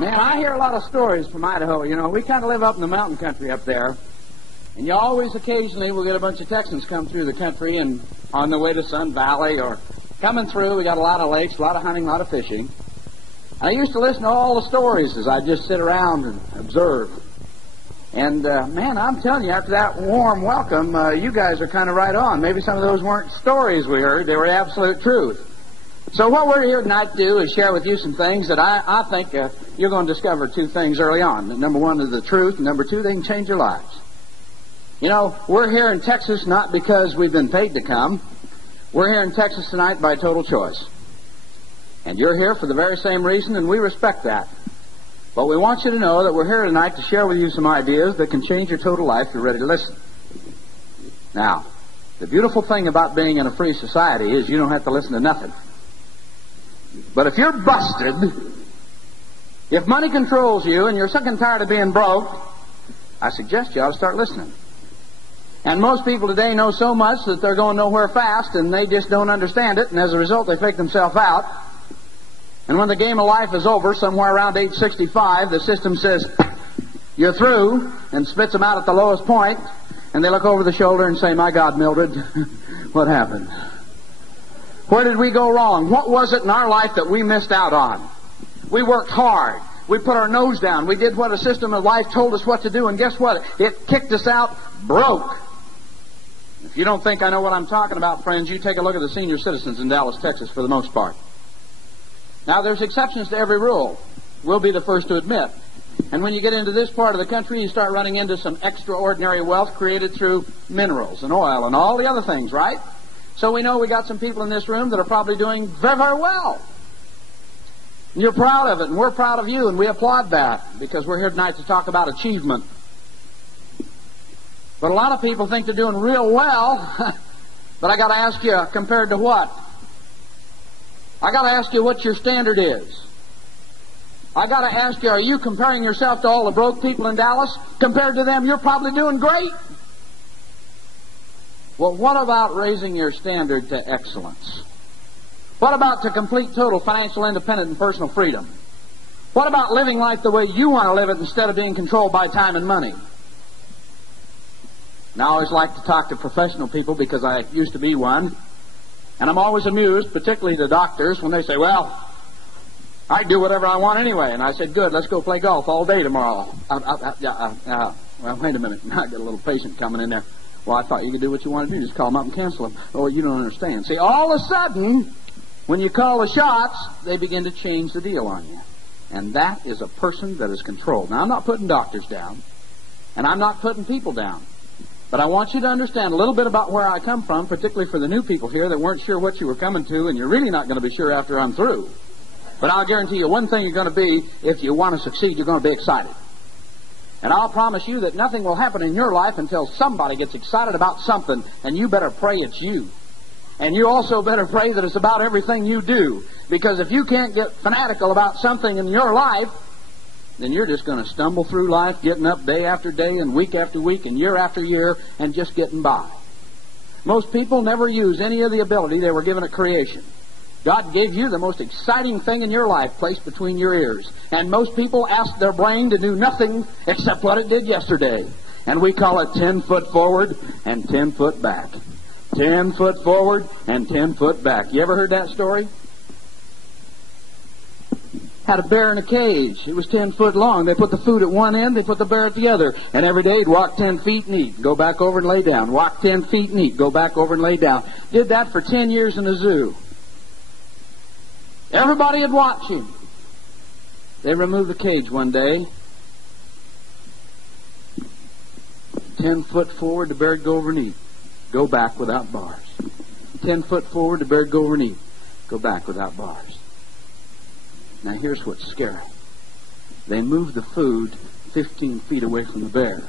Man, I hear a lot of stories from Idaho. You know, we kind of live up in the mountain country up there. And you always occasionally will get a bunch of Texans come through the country and on their way to Sun Valley or coming through. We got a lot of lakes, a lot of hunting, a lot of fishing. And I used to listen to all the stories as I just sit around and observe. And, man, I'm telling you, after that warm welcome, you guys are kind of right on. Maybe some of those weren't stories we heard. They were absolute truth. So what we're here tonight to do is share with you some things that I think you're going to discover two things early on. Number one is the truth, and number two, they can change your lives. You know, we're here in Texas not because we've been paid to come. We're here in Texas tonight by total choice. And you're here for the very same reason, and we respect that. But we want you to know that we're here tonight to share with you some ideas that can change your total life if you're ready to listen. Now, the beautiful thing about being in a free society is you don't have to listen to nothing. But if you're busted, if money controls you and you're sick and tired of being broke, I suggest you ought to start listening. And most people today know so much that they're going nowhere fast and they just don't understand it, and as a result they fake themselves out. And when the game of life is over, somewhere around age 65, the system says, you're through, and spits them out at the lowest point, and they look over the shoulder and say, my God, Mildred, what happened? Where did we go wrong? What was it in our life that we missed out on? We worked hard. We put our nose down. We did what a system of life told us what to do, and guess what? It kicked us out broke. If you don't think I know what I'm talking about, friends, you take a look at the senior citizens in Dallas, Texas, for the most part. Now, there's exceptions to every rule. We'll be the first to admit. And when you get into this part of the country, you start running into some extraordinary wealth created through minerals and oil and all the other things, right? So we know we got some people in this room that are probably doing very, very well. And you're proud of it, and we're proud of you, and we applaud that because we're here tonight to talk about achievement. But a lot of people think they're doing real well, but I got to ask you, compared to what? I got to ask you what your standard is. I got to ask you, are you comparing yourself to all the broke people in Dallas? Compared to them, you're probably doing great. Well, what about raising your standard to excellence? What about to complete total financial independence and personal freedom? What about living life the way you want to live it instead of being controlled by time and money? Now, I always like to talk to professional people because I used to be one. And I'm always amused, particularly the doctors, when they say, well, I do whatever I want anyway. And I said, good, let's go play golf all day tomorrow. Well, wait a minute. I got a little patient coming in there. Well, I thought you could do what you want to do. Just call them up and cancel them. Oh, you don't understand. See, all of a sudden, when you call the shots, they begin to change the deal on you. And that is a person that is controlled. Now, I'm not putting doctors down, and I'm not putting people down. But I want you to understand a little bit about where I come from, particularly for the new people here that weren't sure what you were coming to, and you're really not going to be sure after I'm through. But I'll guarantee you one thing you're going to be, if you want to succeed, you're going to be excited. And I'll promise you that nothing will happen in your life until somebody gets excited about something, and you better pray it's you. And you also better pray that it's about everything you do. Because if you can't get fanatical about something in your life, then you're just going to stumble through life, getting up day after day and week after week and year after year and just getting by. Most people never use any of the ability they were given at creation. God gave you the most exciting thing in your life placed between your ears. And most people ask their brain to do nothing except what it did yesterday. And we call it 10 foot forward and 10 foot back. 10 foot forward and 10 foot back. You ever heard that story? Had a bear in a cage. It was 10 foot long. They put the food at one end, they put the bear at the other. And every day he'd walk 10 feet and eat, go back over and lay down. Walk 10 feet and eat, go back over and lay down. Did that for 10 years in a zoo. Everybody would watch him. They removed the cage one day. 10 foot forward, the bear would go over and eat. Go back without bars. 10 foot forward, the bear would go over and eat. Go back without bars. Now here's what's scary. They moved the food 15 feet away from the bear.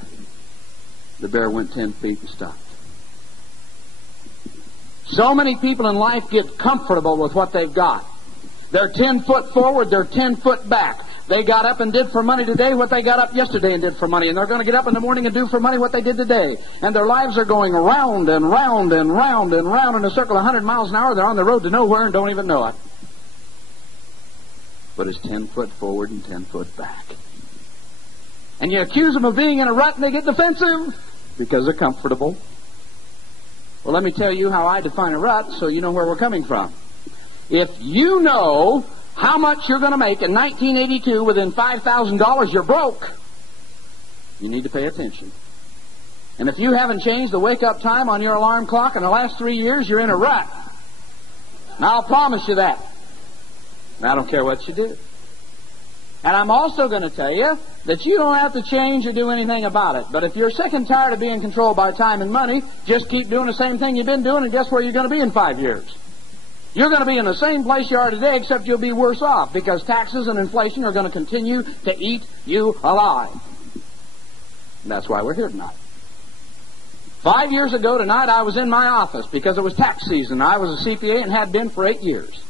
The bear went 10 feet and stopped. So many people in life get comfortable with what they've got. They're 10 foot forward, they're 10 foot back. They got up and did for money today what they got up yesterday and did for money. And they're going to get up in the morning and do for money what they did today. And their lives are going round and round and round and round in a circle 100 miles an hour. They're on the road to nowhere and don't even know it. but is 10 foot forward and 10 foot back. And you accuse them of being in a rut and they get defensive because they're comfortable. Well, let me tell you how I define a rut so you know where we're coming from. If you know how much you're going to make in 1982 within $5,000, you're broke. You need to pay attention. And if you haven't changed the wake-up time on your alarm clock in the last 3 years, you're in a rut. And I'll promise you that. And I don't care what you do. And I'm also going to tell you that you don't have to change or do anything about it. But if you're sick and tired of being controlled by time and money, just keep doing the same thing you've been doing, and guess where you're going to be in 5 years? You're going to be in the same place you are today, except you'll be worse off, because taxes and inflation are going to continue to eat you alive. And that's why we're here tonight. 5 years ago tonight, I was in my office because it was tax season. I was a CPA and had been for 8 years.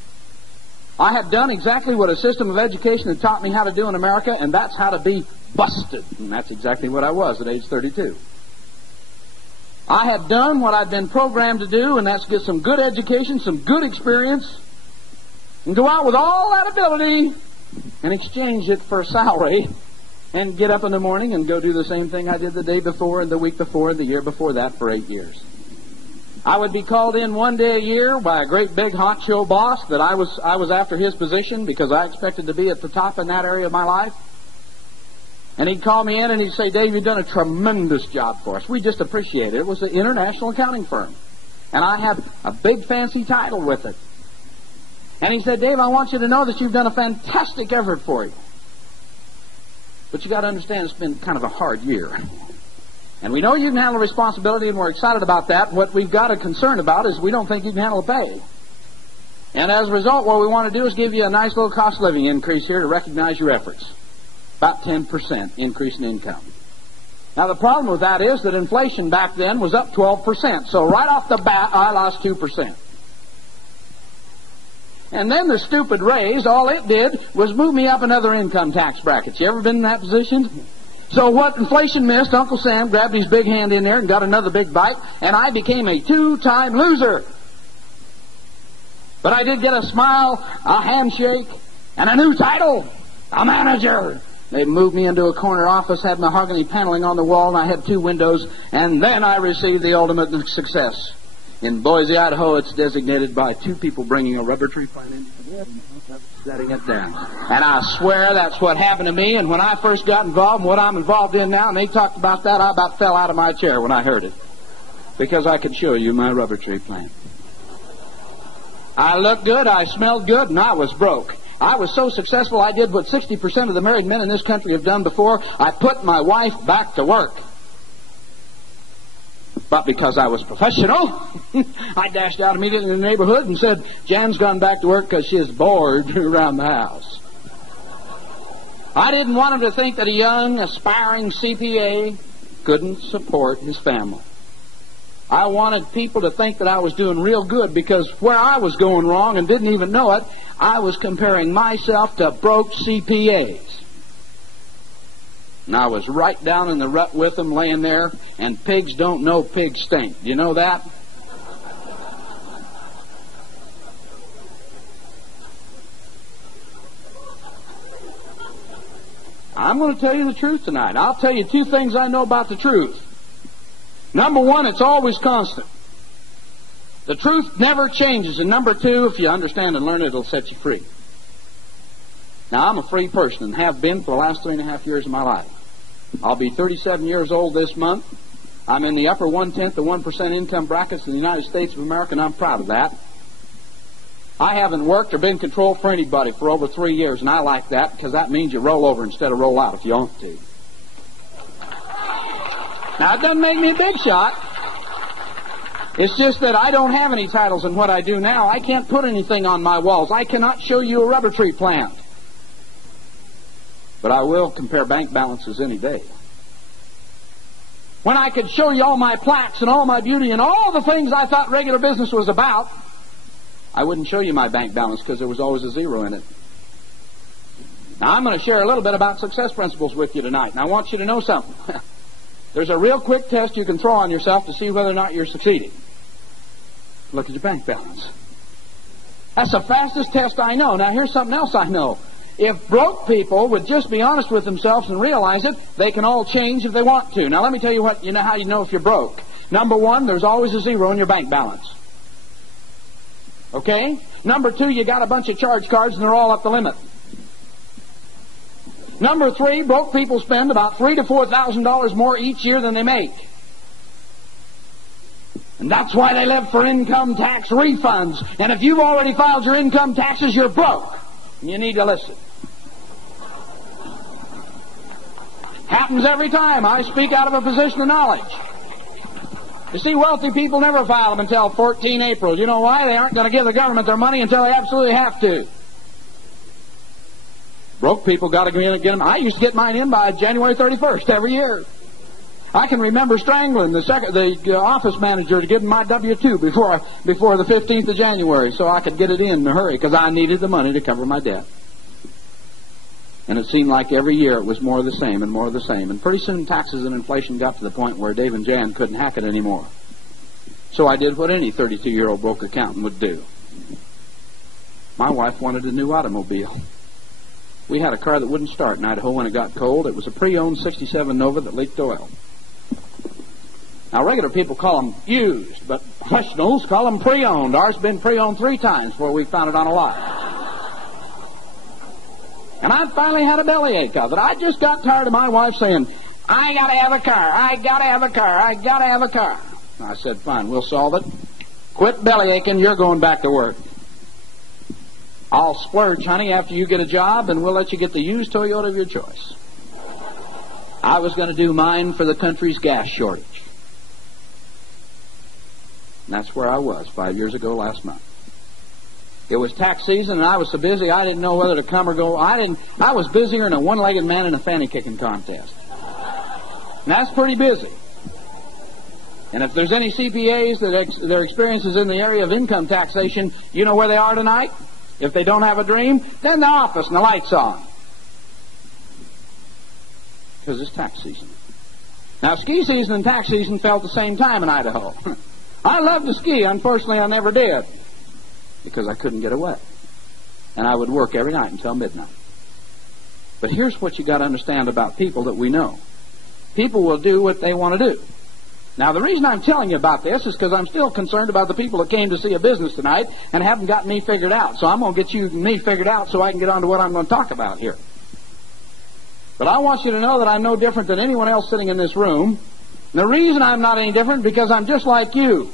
I have done exactly what a system of education had taught me how to do in America, and that's how to be busted. And that's exactly what I was at age 32. I have done what I've been programmed to do, and that's get some good education, some good experience, and go out with all that ability and exchange it for a salary and get up in the morning and go do the same thing I did the day before and the week before and the year before that for 8 years. I would be called in one day a year by a great big honcho boss that I was after his position because I expected to be at the top in that area of my life. And he'd call me in and he'd say, "Dave, you've done a tremendous job for us. We just appreciate it." It was an international accounting firm. And I had a big fancy title with it. And he said, "Dave, I want you to know that you've done a fantastic effort for you. But you got to understand it's been kind of a hard year. And we know you can handle responsibility, and we're excited about that. What we've got a concern about is we don't think you can handle pay. And as a result, what we want to do is give you a nice little cost of living increase here to recognize your efforts. About 10% increase in income." Now, the problem with that is that inflation back then was up 12%. So right off the bat, I lost 2%. And then the stupid raise, all it did was move me up another income tax bracket. You ever been in that position? So what inflation missed, Uncle Sam grabbed his big hand in there and got another big bite, and I became a 2-time loser. But I did get a smile, a handshake, and a new title, a manager. They moved me into a corner office, had mahogany paneling on the wall, and I had 2 windows, and then I received the ultimate success. In Boise, Idaho, it's designated by 2 people bringing a rubber tree plant in, setting it down. And I swear that's what happened to me. And when I first got involved in what I'm involved in now, and they talked about that, I about fell out of my chair when I heard it. Because I could show you my rubber tree plant. I looked good, I smelled good, and I was broke. I was so successful, I did what 60% of the married men in this country have done before. I put my wife back to work. But because I was professional, I dashed out immediately in the neighborhood and said, "Jan's gone back to work because she is bored around the house." I didn't want him to think that a young, aspiring CPA couldn't support his family. I wanted people to think that I was doing real good, because where I was going wrong and didn't even know it, I was comparing myself to broke CPAs. And I was right down in the rut with them, laying there, and pigs don't know pigs stink. Do you know that? I'm going to tell you the truth tonight. I'll tell you 2 things I know about the truth. Number 1, it's always constant. The truth never changes. And number 2, if you understand and learn it, it'll set you free. Now, I'm a free person and have been for the last 3.5 years of my life. I'll be 37 years old this month. I'm in the upper 1/10 of 1% income brackets in the United States of America, and I'm proud of that. I haven't worked or been controlled for anybody for over 3 years, and I like that, because that means you roll over instead of roll out if you want to. Now, it doesn't make me a big shot. It's just that I don't have any titles in what I do now. I can't put anything on my walls. I cannot show you a rubber tree plant. But I will compare bank balances any day. When I could show you all my plaques and all my beauty and all the things I thought regular business was about, I wouldn't show you my bank balance, because there was always a zero in it. Now, I'm going to share a little bit about success principles with you tonight. And I want you to know something. There's a real quick test you can throw on yourself to see whether or not you're succeeding. Look at your bank balance. That's the fastest test I know. Now, here's something else I know. If broke people would just be honest with themselves and realize it, they can all change if they want to. Now let me tell you what, how you know if you're broke. Number one, there's always a zero in your bank balance. Okay? Number two, you got a bunch of charge cards and they're all up the limit. Number three, broke people spend about $3,000 to $4,000 more each year than they make. And that's why they live for income tax refunds. And if you've already filed your income taxes, you're broke. And you need to listen. Happens every time. I speak out of a position of knowledge. You see, wealthy people never file them until 14 April. You know why? They aren't going to give the government their money until they absolutely have to. Broke people got to get them. I used to get mine in by January 31st every year. I can remember strangling the office manager to give him my W-2 before the 15th of January so I could get it in a hurry because I needed the money to cover my debt. And it seemed like every year it was more of the same and more of the same. And pretty soon taxes and inflation got to the point where Dave and Jan couldn't hack it anymore. So I did what any 32-year-old broke accountant would do. My wife wanted a new automobile. We had a car that wouldn't start in Idaho when it got cold. It was a pre-owned 67 Nova that leaked oil. Now, regular people call them used, but professionals call them pre-owned. Ours has been pre-owned 3 times before we found it on a lot. And I finally had a bellyache of it. I just got tired of my wife saying, I got to have a car, I got to have a car, I got to have a car. And I said, fine, we'll solve it. Quit bellyaching, you're going back to work. I'll splurge, honey, after you get a job, and we'll let you get the used Toyota of your choice. I was going to do mine for the country's gas shortage. And that's where I was 5 years ago last month. It was tax season, and I was so busy I didn't know whether to come or go. I was busier than a one-legged man in a fanny-kicking contest. And that's pretty busy. And if there's any CPAs that their experience is in the area of income taxation, you know where they are tonight? If they don't have a dream, then the office and the lights on. Because it's tax season. Now, ski season and tax season fell at the same time in Idaho. I love to ski. Unfortunately, I never did. Because I couldn't get away. And I would work every night until midnight. But here's what you got to understand about people that we know. People will do what they want to do. Now, the reason I'm telling you about this is because I'm still concerned about the people that came to see a business tonight and haven't got me figured out. So I'm going to get you and me figured out so I can get on to what I'm going to talk about here. But I want you to know that I'm no different than anyone else sitting in this room. And the reason I'm not any different is because I'm just like you.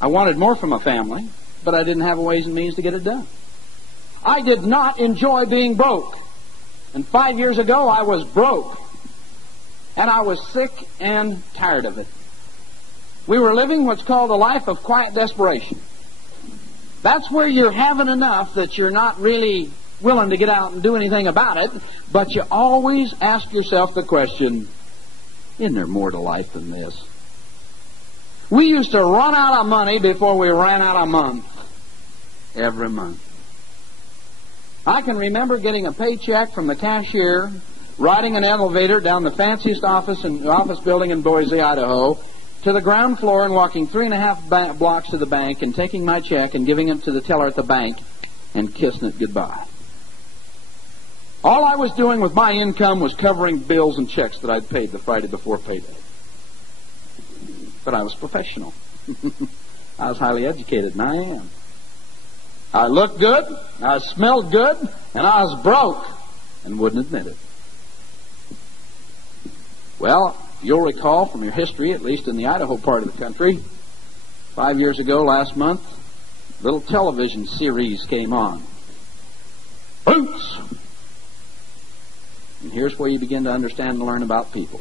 I wanted more from a family, but I didn't have a ways and means to get it done. I did not enjoy being broke. And 5 years ago, I was broke. And I was sick and tired of it. We were living what's called a life of quiet desperation. That's where you're having enough that you're not really willing to get out and do anything about it, but you always ask yourself the question, isn't there more to life than this? We used to run out of money before we ran out of month. Every month. I can remember getting a paycheck from the cashier, riding an elevator down the fanciest office building in Boise, Idaho, to the ground floor and walking 3.5 blocks to the bank and taking my check and giving it to the teller at the bank and kissing it goodbye. All I was doing with my income was covering bills and checks that I'd paid the Friday before payday. But I was professional. I was highly educated, and I am. I looked good, I smelled good, and I was broke and wouldn't admit it. Well, you'll recall from your history, at least in the Idaho part of the country, 5 years ago last month, a little television series came on. Boots! And here's where you begin to understand and learn about people.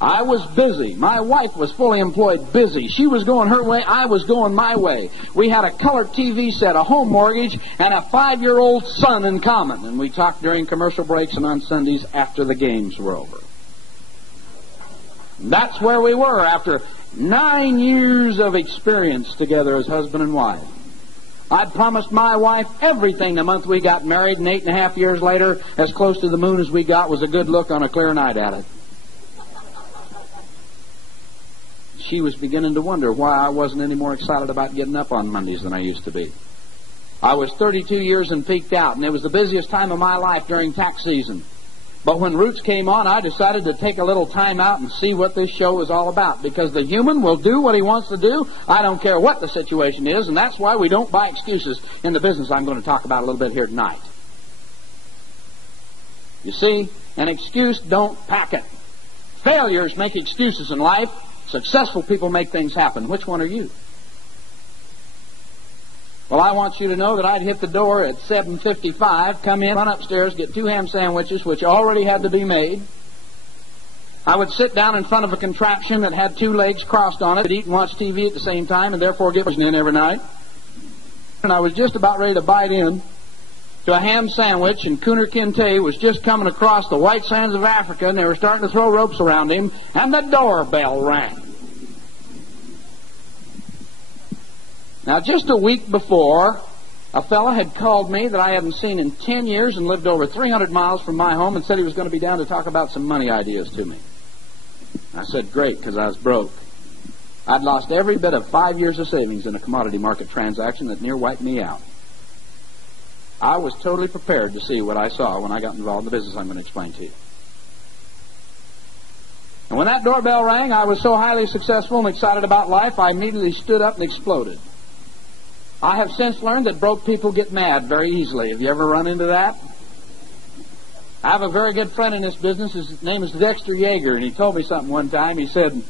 I was busy. My wife was fully employed, busy. She was going her way. I was going my way. We had a color TV set, a home mortgage, and a 5-year-old son in common. And we talked during commercial breaks and on Sundays after the games were over. That's where we were after 9 years of experience together as husband and wife. I'd promised my wife everything the month we got married, and 8.5 years later, as close to the moon as we got was a good look on a clear night at it. She was beginning to wonder why I wasn't any more excited about getting up on Mondays than I used to be. I was 32 years and peaked out, and it was the busiest time of my life during tax season. But when Roots came on, I decided to take a little time out and see what this show is all about, because the human will do what he wants to do. I don't care what the situation is, and that's why we don't buy excuses in the business I'm going to talk about a little bit here tonight. You see, an excuse don't pack it. Failures make excuses in life. Successful people make things happen. Which one are you? Well, I want you to know that I'd hit the door at 7:55, come in, run upstairs, get 2 ham sandwiches, which already had to be made. I would sit down in front of a contraption that had 2 legs crossed on it, I'd eat and watch TV at the same time, and therefore get in every night. And I was just about ready to bite in to a ham sandwich, and Cooner Kinte was just coming across the white sands of Africa, and they were starting to throw ropes around him, and the doorbell rang. Now, just a week before, a fellow had called me that I hadn't seen in 10 years and lived over 300 miles from my home and said he was going to be down to talk about some money ideas to me. I said, great, because I was broke. I'd lost every bit of 5 years of savings in a commodity market transaction that near wiped me out. I was totally prepared to see what I saw when I got involved in the business I'm going to explain to you. And when that doorbell rang, I was so highly successful and excited about life, I immediately stood up and exploded. I have since learned that broke people get mad very easily. Have you ever run into that? I have a very good friend in this business. His name is Dexter Yeager, and he told me something one time. He said,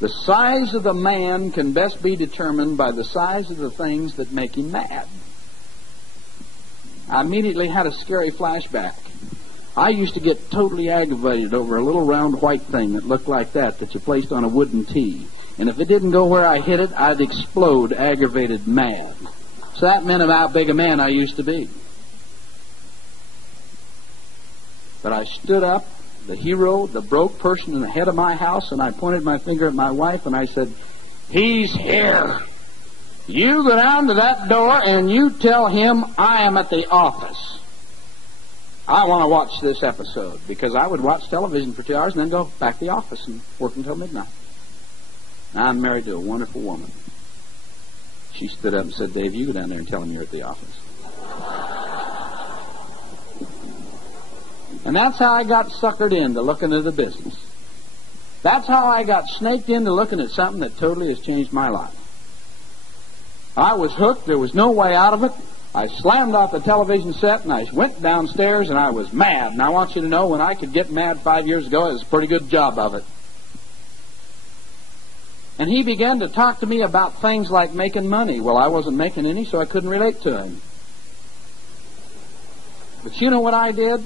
the size of the man can best be determined by the size of the things that make him mad. I immediately had a scary flashback. I used to get totally aggravated over a little round white thing that looked like that you placed on a wooden tee. And if it didn't go where I hit it, I'd explode aggravated mad. So that meant about how big a man I used to be. But I stood up, the hero, the broke person in the head of my house, and I pointed my finger at my wife and I said, he's here. You go down to that door and you tell him I am at the office. I want to watch this episode, because I would watch television for 2 hours and then go back to the office and work until midnight. Now, I'm married to a wonderful woman. She stood up and said, Dave, you go down there and tell him you're at the office. And that's how I got suckered into looking at the business. That's how I got snaked into looking at something that totally has changed my life. I was hooked. There was no way out of it. I slammed off the television set and I went downstairs and I was mad. And I want you to know, when I could get mad 5 years ago, it was a pretty good job of it. And he began to talk to me about things like making money. Well, I wasn't making any, so I couldn't relate to him. But you know what I did?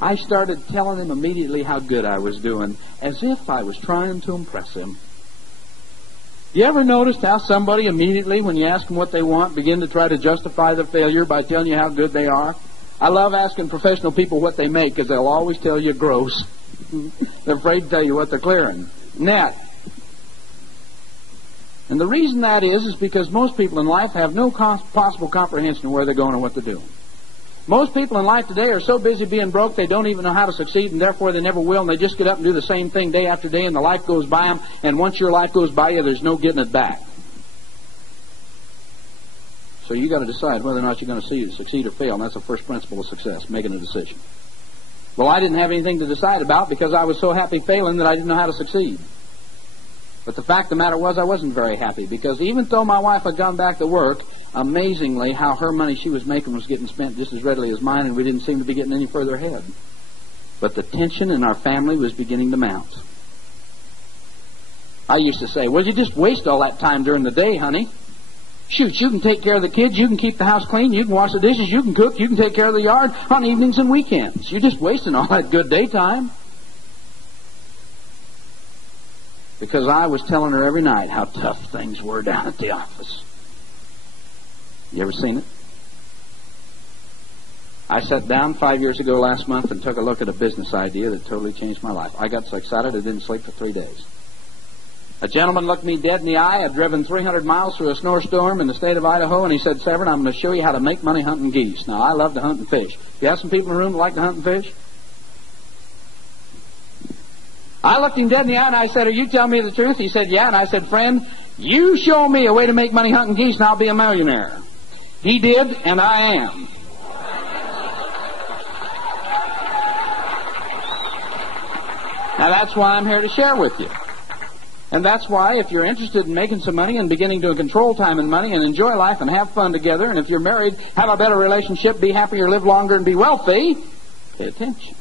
I started telling him immediately how good I was doing, as if I was trying to impress him. You ever noticed how somebody immediately, when you ask them what they want, begin to try to justify the failure by telling you how good they are? I love asking professional people what they make, because they'll always tell you gross. They're afraid to tell you what they're clearing. Net. And the reason that is because most people in life have no possible comprehension of where they're going and what they're doing. Most people in life today are so busy being broke they don't even know how to succeed, and therefore they never will, and they just get up and do the same thing day after day, and the life goes by them, and once your life goes by you, there's no getting it back. So you got to decide whether or not you're going to succeed or fail, and that's the first principle of success, making a decision. Well, I didn't have anything to decide about because I was so happy failing that I didn't know how to succeed. But the fact of the matter was, I wasn't very happy, because even though my wife had gone back to work, amazingly how her money she was making was getting spent just as readily as mine, and we didn't seem to be getting any further ahead. But the tension in our family was beginning to mount. I used to say, well, you just waste all that time during the day, honey. Shoot, you can take care of the kids, you can keep the house clean, you can wash the dishes, you can cook, you can take care of the yard on evenings and weekends. You're just wasting all that good daytime. Because I was telling her every night how tough things were down at the office. You ever seen it? I sat down 5 years ago last month and took a look at a business idea that totally changed my life. I got so excited I didn't sleep for 3 days. A gentleman looked me dead in the eye. I'd driven 300 miles through a snowstorm in the state of Idaho, and he said, Severn, I'm going to show you how to make money hunting geese. Now, I love to hunt and fish. You have some people in the room that like to hunt and fish? I looked him dead in the eye and I said, are you telling me the truth? He said, yeah. And I said, friend, you show me a way to make money hunting geese and I'll be a millionaire. He did, and I am. Now, that's why I'm here to share with you. And that's why, if you're interested in making some money and beginning to control time and money and enjoy life and have fun together, and if you're married, have a better relationship, be happier, live longer, and be wealthy, pay attention.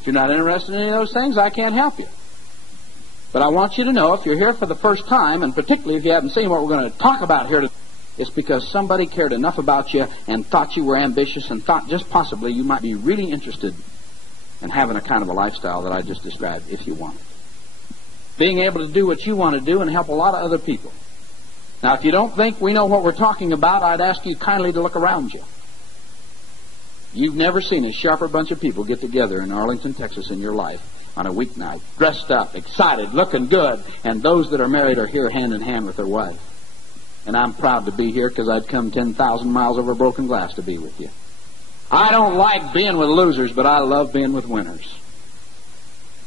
If you're not interested in any of those things, I can't help you. But I want you to know, if you're here for the first time, and particularly if you haven't seen what we're going to talk about here today, it's because somebody cared enough about you and thought you were ambitious and thought just possibly you might be really interested in having a kind of a lifestyle that I just described if you want it. Being able to do what you want to do and help a lot of other people. Now, if you don't think we know what we're talking about, I'd ask you kindly to look around you. You've never seen a sharper bunch of people get together in Arlington, Texas in your life on a weeknight, dressed up, excited, looking good, and those that are married are here hand in hand with their wife. And I'm proud to be here because I'd come 10,000 miles over broken glass to be with you. I don't like being with losers, but I love being with winners.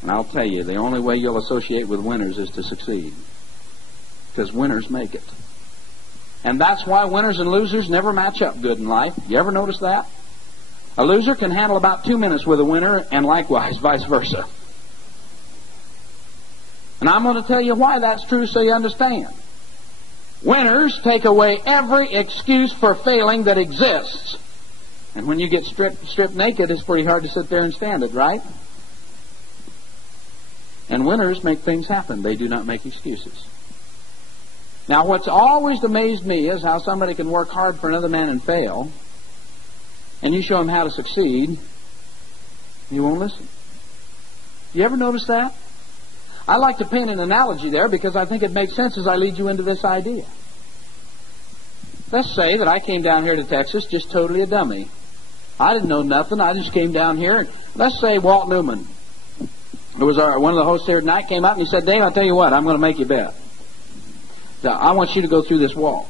And I'll tell you, the only way you'll associate with winners is to succeed. Because winners make it. And that's why winners and losers never match up good in life. You ever notice that? A loser can handle about 2 minutes with a winner, and likewise, vice versa. And I'm going to tell you why that's true so you understand. Winners take away every excuse for failing that exists. And when you get stripped naked, it's pretty hard to sit there and stand it, right? And winners make things happen. They do not make excuses. Now, what's always amazed me is how somebody can work hard for another man and fail, and you show him how to succeed, he won't listen. You ever notice that? I like to paint an analogy there because I think it makes sense as I lead you into this idea. Let's say that I came down here to Texas just totally a dummy. I didn't know nothing. I just came down here. Let's say Walt Newman, who was one of the hosts here tonight, came up and he said, Dave, I'll tell you what, I'm going to make you a bet. So I want you to go through this wall.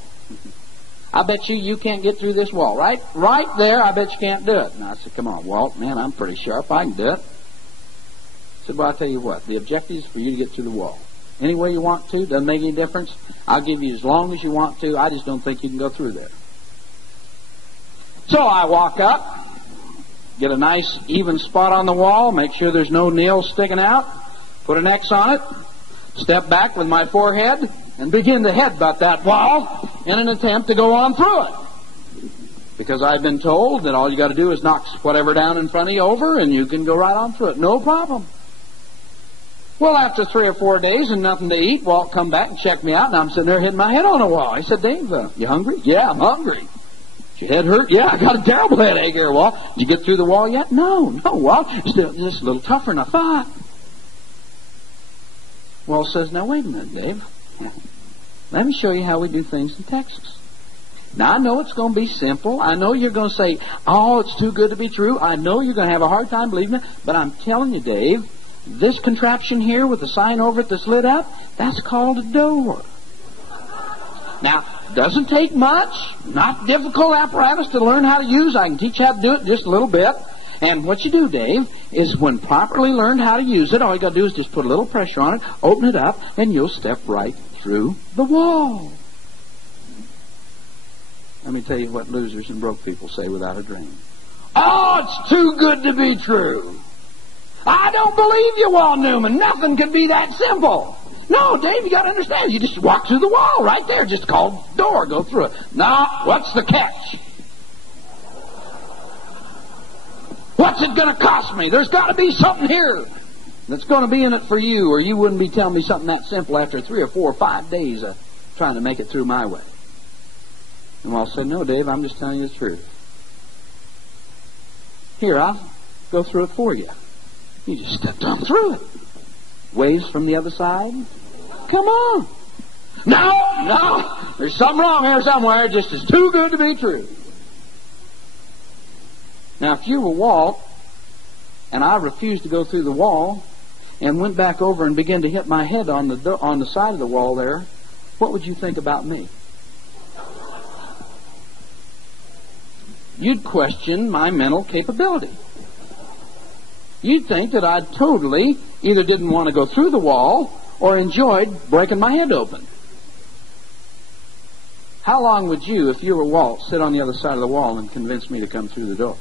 I bet you can't get through this wall. Right there, I bet you can't do it. And I said, come on, Walt, man, I'm pretty sharp. I can do it. I said, well, I'll tell you what, the objective is for you to get through the wall. Any way you want to, doesn't make any difference. I'll give you as long as you want to. I just don't think you can go through there. So I walk up, get a nice even spot on the wall, make sure there's no nails sticking out, put an X on it, step back with my forehead, and begin to headbutt that wall in an attempt to go on through it. Because I've been told that all you got to do is knock whatever down in front of you over and you can go right on through it. No problem. Well, after 3 or 4 days and nothing to eat, Walt come back and check me out, and I'm sitting there hitting my head on a wall. He said, Dave, you hungry? Yeah, I'm hungry. Your head hurt? Yeah, I got a terrible headache here, Walt. Did you get through the wall yet? No, Walt. Still just a little tougher than I thought. Walt says, now wait a minute, Dave. Let me show you how we do things in Texas. Now, I know it's going to be simple. I know you're going to say, oh, it's too good to be true. I know you're going to have a hard time believing it. But I'm telling you, Dave, this contraption here with the sign over it that's lit up, that's called a door. Now, doesn't take much, not difficult apparatus to learn how to use. I can teach you how to do it just a little bit. And what you do, Dave, is when properly learned how to use it, all you got to do is just put a little pressure on it, open it up, and you'll step right through the wall. Let me tell you what losers and broke people say without a dream. Oh, it's too good to be true. I don't believe you, Walt Newman. Nothing can be that simple. No, Dave, you got to understand. You just walk through the wall right there. Just call door. Go through it. Now, what's the catch? What's it going to cost me? There's got to be something here that's going to be in it for you, or you wouldn't be telling me something that simple after 3 or 4 or 5 days of trying to make it through my way. And Walt said, no, Dave, I'm just telling you the truth. Here, I'll go through it for you. You just stepped on through it. Waves from the other side. Come on. No. There's something wrong here somewhere. It just is too good to be true. Now, if you were Walt, and I refused to go through the wall, and went back over and began to hit my head on the side of the wall there, what would you think about me? You'd question my mental capability. You'd think that I totally either didn't want to go through the wall or enjoyed breaking my head open. How long would you, if you were Walt, sit on the other side of the wall and convince me to come through the door?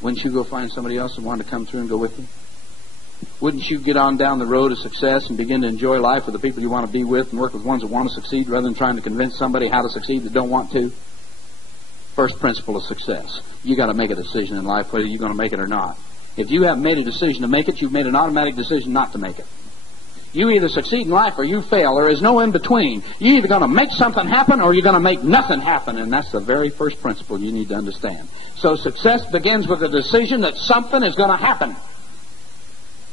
Wouldn't you go find somebody else that wanted to come through and go with you? Wouldn't you get on down the road of success and begin to enjoy life with the people you want to be with and work with ones that want to succeed rather than trying to convince somebody how to succeed that don't want to? First principle of success. You got to make a decision in life whether you're going to make it or not. If you haven't made a decision to make it, you've made an automatic decision not to make it. You either succeed in life or you fail. There is no in between. You're either going to make something happen or you're going to make nothing happen. And that's the very first principle you need to understand. So success begins with a decision that something is going to happen.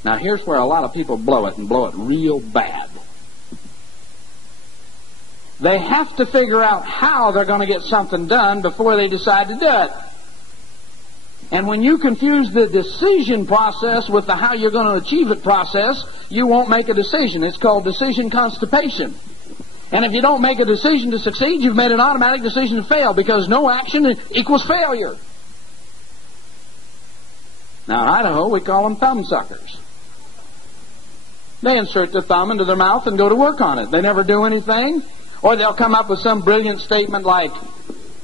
Now here's where a lot of people blow it, and blow it real bad. They have to figure out how they're going to get something done before they decide to do it. And when you confuse the decision process with the how you're going to achieve it process, you won't make a decision. It's called decision constipation. And if you don't make a decision to succeed, you've made an automatic decision to fail, because no action equals failure. Now in Idaho, we call them thumb suckers. They insert their thumb into their mouth and go to work on it. They never do anything. Or they'll come up with some brilliant statement like,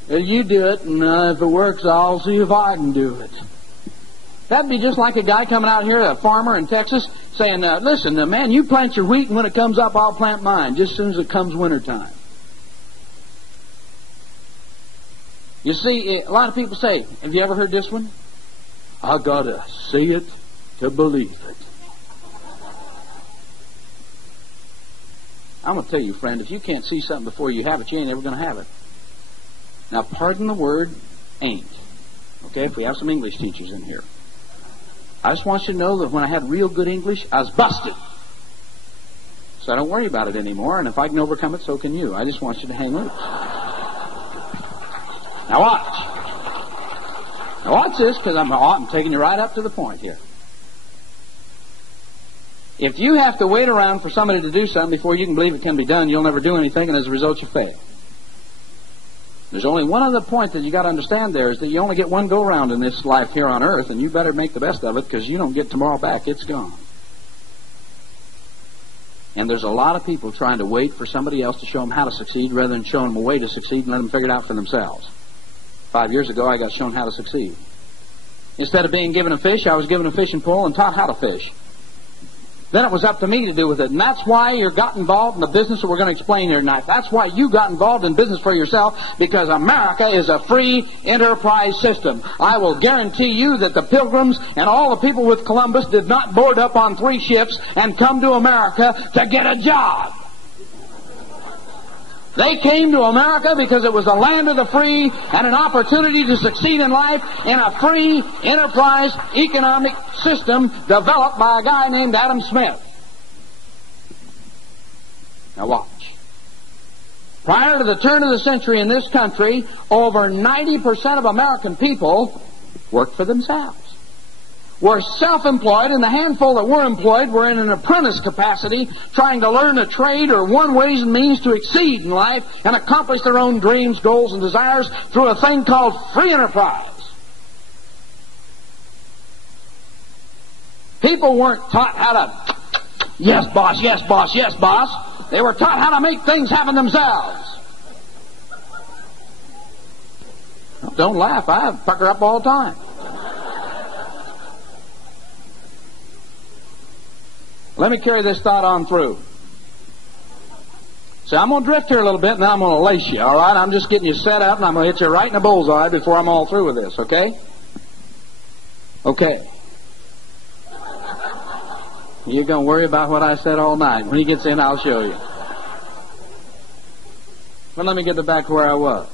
you do it, and if it works, I'll see if I can do it. That'd be just like a guy coming out here, a farmer in Texas, saying, listen, man, you plant your wheat, and when it comes up, I'll plant mine, just as soon as it comes wintertime. You see, a lot of people say, have you ever heard this one? I gotta see it to believe it. I'm going to tell you, friend, if you can't see something before you have it, you ain't ever going to have it. Now, pardon the word ain't. Okay, if we have some English teachers in here. I just want you to know that when I had real good English, I was busted. So I don't worry about it anymore, and if I can overcome it, so can you. I just want you to hang loose. Now watch. Now watch this, because I'm taking you right up to the point here. If you have to wait around for somebody to do something before you can believe it can be done, you'll never do anything, and as a result, you fail. There's only one other point that you got to understand there, is that you only get one go-round in this life here on earth, and you better make the best of it, because you don't get tomorrow back. It's gone. And there's a lot of people trying to wait for somebody else to show them how to succeed rather than showing them a way to succeed and let them figure it out for themselves. 5 years ago, I got shown how to succeed. Instead of being given a fish, I was given a fishing pole and taught how to fish. Then it was up to me to do with it. And that's why you got involved in the business that we're going to explain here tonight. That's why you got involved in business for yourself, because America is a free enterprise system. I will guarantee you that the Pilgrims and all the people with Columbus did not board up on 3 ships and come to America to get a job. They came to America because it was the land of the free and an opportunity to succeed in life in a free enterprise economic system developed by a guy named Adam Smith. Now watch. Prior to the turn of the century in this country, over 90% of American people worked for themselves. Were self-employed, and the handful that were employed were in an apprentice capacity, trying to learn a trade or one ways and means to exceed in life and accomplish their own dreams, goals, and desires through a thing called free enterprise. People weren't taught how to, yes, boss, yes, boss, yes, boss. They were taught how to make things happen themselves. Don't laugh. I pucker up all the time. Let me carry this thought on through. So I'm going to drift here a little bit, and then I'm going to lace you, all right? I'm just getting you set up, and I'm going to hit you right in the bullseye before I'm all through with this, okay? Okay. You're going to worry about what I said all night. When he gets in, I'll show you. But let me get back to where I was.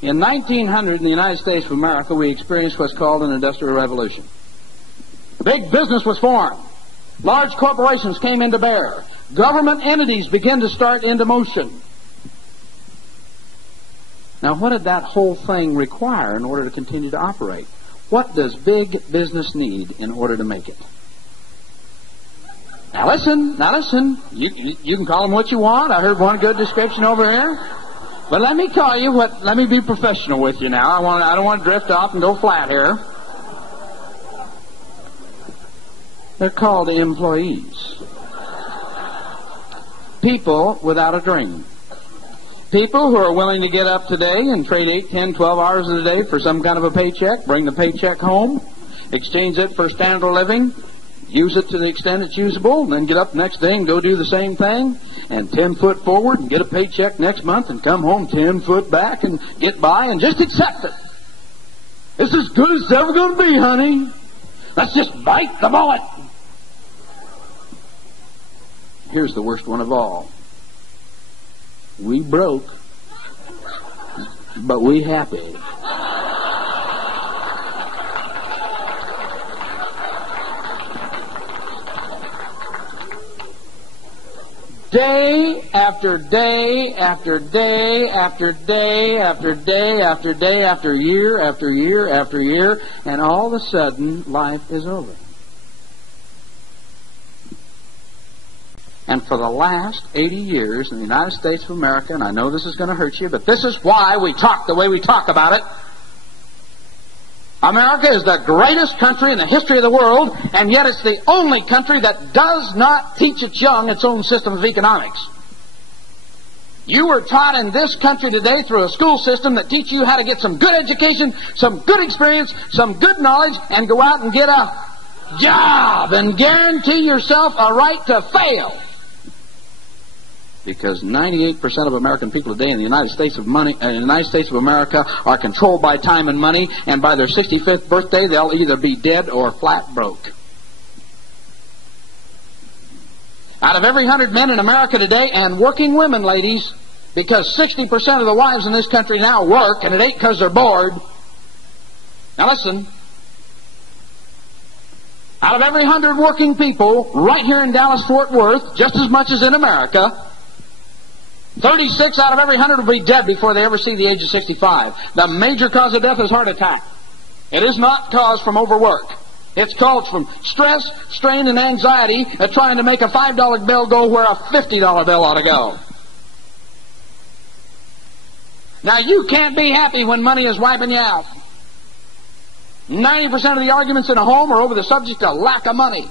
In 1900, in the United States of America, we experienced what's called an industrial revolution. Big business was formed. Large corporations came into bear. Government entities began to start into motion. Now, what did that whole thing require in order to continue to operate? What does big business need in order to make it? Now listen. You can call them what you want. I heard one good description over here. But let me tell you what, let me be professional with you now. I don't want to drift off and go flat here. They're called employees. people without a dream. People who are willing to get up today and trade 8, 10, 12 hours a day for some kind of a paycheck, bring the paycheck home, exchange it for standard of living, use it to the extent it's usable, and then get up the next day and go do the same thing, and 10 foot forward and get a paycheck next month and come home 10 foot back and get by and just accept it. It's as good as it's ever going to be, honey. Let's just bite the bullet. Here's the worst one of all. We broke, but we happy. Day after day after day after day after day after day after year after year after year, and all of a sudden life is over. And for the last 80 years in the United States of America, and I know this is going to hurt you, but this is why we talk the way we talk about it. America is the greatest country in the history of the world, and yet it's the only country that does not teach its young its own system of economics. You were taught in this country today through a school system that teaches you how to get some good education, some good experience, some good knowledge, and go out and get a job and guarantee yourself a right to fail. Because 98% of American people today in the United States of America are controlled by time and money, and by their 65th birthday they'll either be dead or flat broke. Out of every 100 men in America today, and working women, ladies, because 60% of the wives in this country now work, and it ain't because they're bored. Now listen. Out of every 100 working people right here in Dallas-Fort Worth, just as much as in America, 36 out of every 100 will be dead before they ever see the age of 65. The major cause of death is heart attack. It is not caused from overwork. It's caused from stress, strain, and anxiety at trying to make a $5 bill go where a $50 bill ought to go. Now, you can't be happy when money is wiping you out. 90% of the arguments in a home are over the subject of lack of money.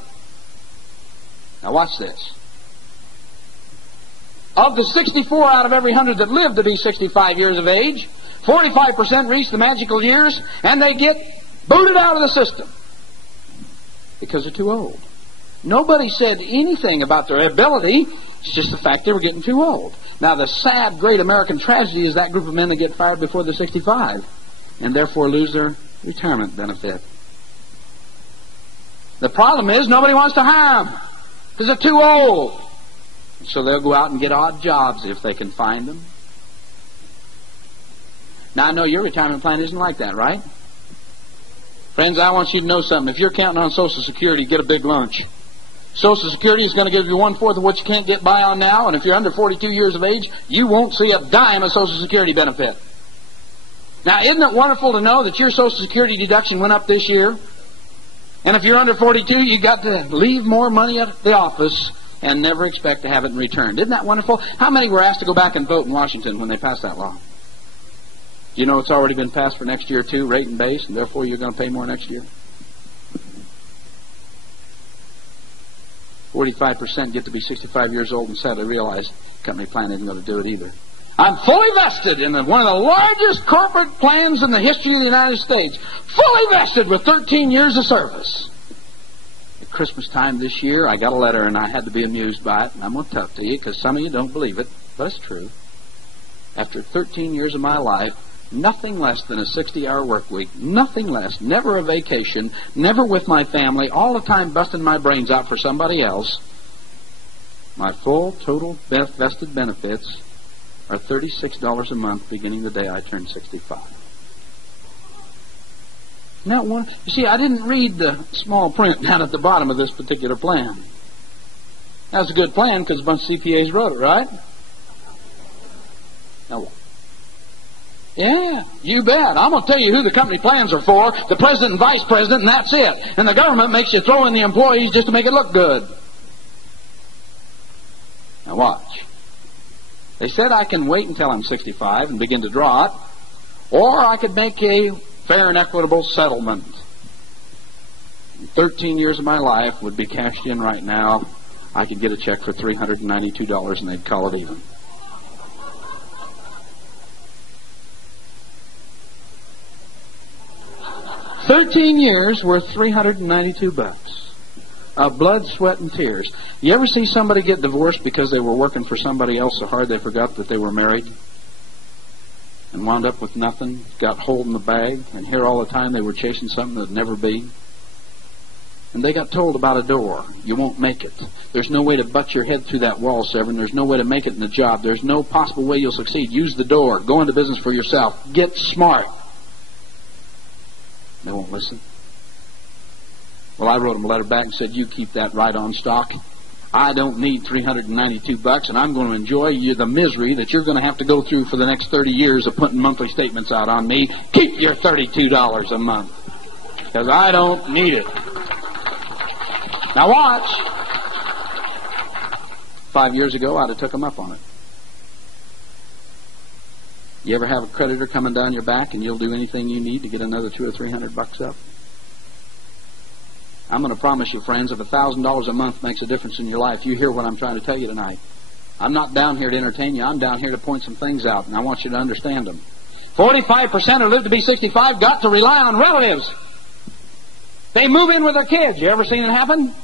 Now, watch this. Of the 64 out of every 100 that live to be 65 years of age, 45% reach the magical years, and they get booted out of the system because they're too old. Nobody said anything about their ability. It's just the fact they were getting too old. Now, the sad, great American tragedy is that group of men that get fired before they're 65 and therefore lose their retirement benefit. The problem is nobody wants to hire them because they're too old. So they'll go out and get odd jobs if they can find them. Now, I know your retirement plan isn't like that, right? Friends, I want you to know something. If you're counting on Social Security, get a big lunch. Social Security is going to give you 1/4 of what you can't get by on now, and if you're under 42 years of age, you won't see a dime of Social Security benefit. Now, isn't it wonderful to know that your Social Security deduction went up this year? And if you're under 42, you got to leave more money at the office and never expect to have it in return. Isn't that wonderful? How many were asked to go back and vote in Washington when they passed that law? Do you know it's already been passed for next year too, rate and base, and therefore you're going to pay more next year? 45% get to be 65 years old and sadly realize the company plan isn't going to do it either. I'm fully vested in one of the largest corporate plans in the history of the United States. Fully vested with 13 years of service. Christmas time this year, I got a letter and I had to be amused by it, and I'm going to tell it to you because some of you don't believe it, but it's true. After 13 years of my life, nothing less than a 60-hour work week, nothing less, never a vacation, never with my family, all the time busting my brains out for somebody else, my full total vested benefits are $36 a month beginning the day I turn 65. Now, you see, I didn't read the small print down at the bottom of this particular plan. That's a good plan because a bunch of CPAs wrote it, right? Now, yeah, you bet. I'm going to tell you who the company plans are for, the president and vice president, and that's it. And the government makes you throw in the employees just to make it look good. Now, watch. They said I can wait until I'm 65 and begin to draw it, or I could make a fair and equitable settlement. 13 years of my life would be cashed in right now. I could get a check for $392 and they'd call it even. $13 years worth $392 of blood, sweat, and tears. You ever see somebody get divorced because they were working for somebody else so hard they forgot that they were married and wound up with nothing, got hold in the bag, and here all the time they were chasing something that'd never be? And they got told about a door. You won't make it. There's no way to butt your head through that wall, Severn. There's no way to make it in the job. There's no possible way you'll succeed. Use the door. Go into business for yourself. Get smart. They won't listen. Well, I wrote them a letter back and said, you keep that right on stock. I don't need $392, and I'm going to enjoy the misery that you're going to have to go through for the next 30 years of putting monthly statements out on me. Keep your $32 a month, because I don't need it. Now watch. 5 years ago, I'd have took them up on it. You ever have a creditor coming down your back and you'll do anything you need to get another $200 or $300 up? I'm going to promise you, friends, if $1,000 a month makes a difference in your life, you hear what I'm trying to tell you tonight. I'm not down here to entertain you. I'm down here to point some things out, and I want you to understand them. 45% who live to be 65 got to rely on relatives. They move in with their kids. You ever seen it happen?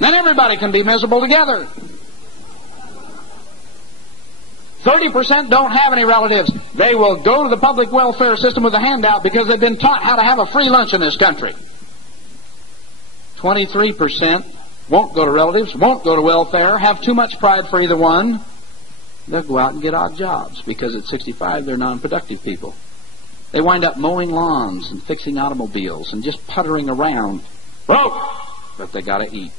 Then everybody can be miserable together. 30% don't have any relatives. They will go to the public welfare system with a handout because they've been taught how to have a free lunch in this country. 23% won't go to relatives, won't go to welfare, have too much pride for either one. They'll go out and get odd jobs because at 65 they're non-productive people. They wind up mowing lawns and fixing automobiles and just puttering around. Broke! But they got to eat.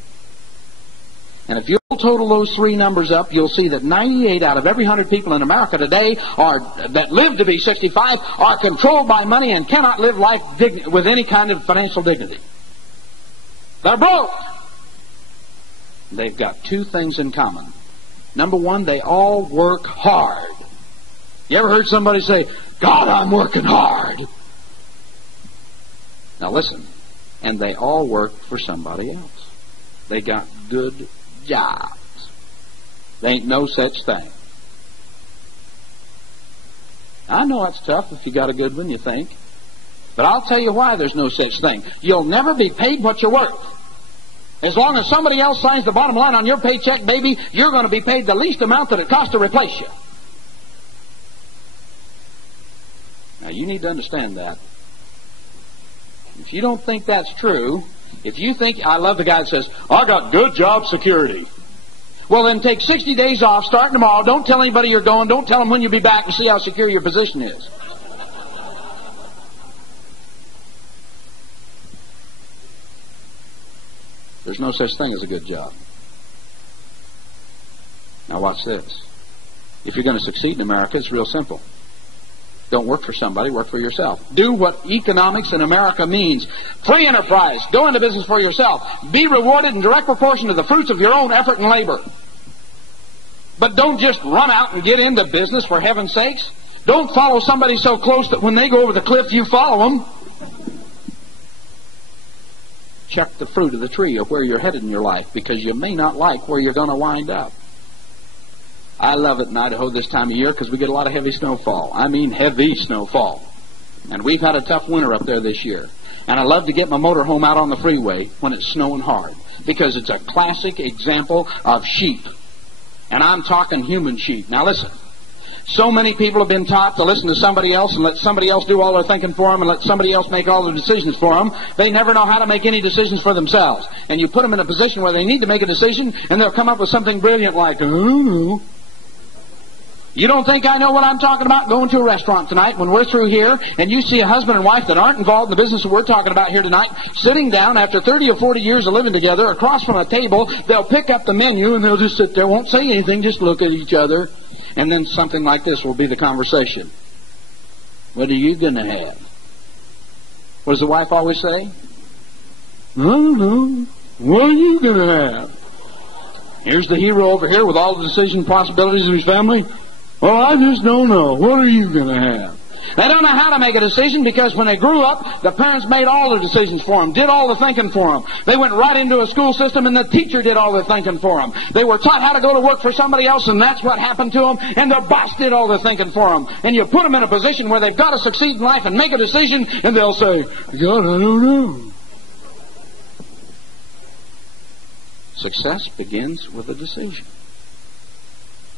And if you'll total those three numbers up, you'll see that 98 out of every 100 people in America today that live to be 65 are controlled by money and cannot live life with any kind of financial dignity. They're broke. They've got two things in common. Number one, they all work hard. You ever heard somebody say, God, I'm working hard? Now listen, and they all work for somebody else. They got good jobs. There ain't no such thing. I know it's tough if you got a good one, you think. But I'll tell you why there's no such thing. You'll never be paid what you're worth. As long as somebody else signs the bottom line on your paycheck, baby, you're going to be paid the least amount that it costs to replace you. Now, you need to understand that. If you don't think that's true, if you think, I love the guy that says, I got good job security. Well, then take 60 days off, starting tomorrow. Don't tell anybody you're going. Don't tell them when you'll be back and see how secure your position is. There's no such thing as a good job. Now watch this. If you're going to succeed in America, it's real simple. Don't work for somebody, work for yourself. Do what economics in America means. Free enterprise. Go into business for yourself. Be rewarded in direct proportion to the fruits of your own effort and labor. But don't just run out and get into business, for heaven's sakes. Don't follow somebody so close that when they go over the cliff, you follow them. Check the fruit of the tree of where you're headed in your life, because you may not like where you're going to wind up. I love it in Idaho this time of year because we get a lot of heavy snowfall. I mean heavy snowfall. And we've had a tough winter up there this year. And I love to get my motorhome out on the freeway when it's snowing hard, because it's a classic example of sheep. And I'm talking human sheep. Now listen. So many people have been taught to listen to somebody else and let somebody else do all their thinking for them and let somebody else make all the decisions for them. They never know how to make any decisions for themselves. And you put them in a position where they need to make a decision, and they'll come up with something brilliant like, oh, you don't think I know what I'm talking about? Going to a restaurant tonight when we're through here, and you see a husband and wife that aren't involved in the business that we're talking about here tonight, sitting down after 30 or 40 years of living together across from a table. They'll pick up the menu and they'll just sit there, won't say anything, just look at each other. And then something like this will be the conversation. What are you going to have? What does the wife always say? I don't know. What are you going to have? Here's the hero over here with all the decision possibilities of his family. Well, I just don't know. What are you going to have? They don't know how to make a decision because when they grew up, the parents made all the decisions for them, did all the thinking for them. They went right into a school system and the teacher did all the thinking for them. They were taught how to go to work for somebody else and that's what happened to them, and their boss did all the thinking for them. And you put them in a position where they've got to succeed in life and make a decision, and they'll say, God, I don't know. Success begins with a decision.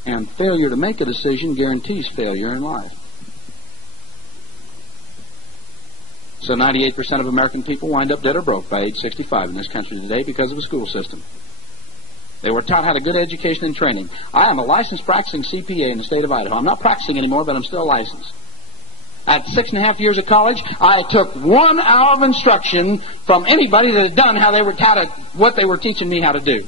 And failure to make a decision guarantees failure in life. So 98% of American people wind up dead or broke by age 65 in this country today because of a school system. They were taught how to good education and training. I am a licensed practicing CPA in the state of Idaho. I'm not practicing anymore, but I'm still licensed. At 6.5 years of college, I took 1 hour of instruction from anybody that had done what they were teaching me how to do.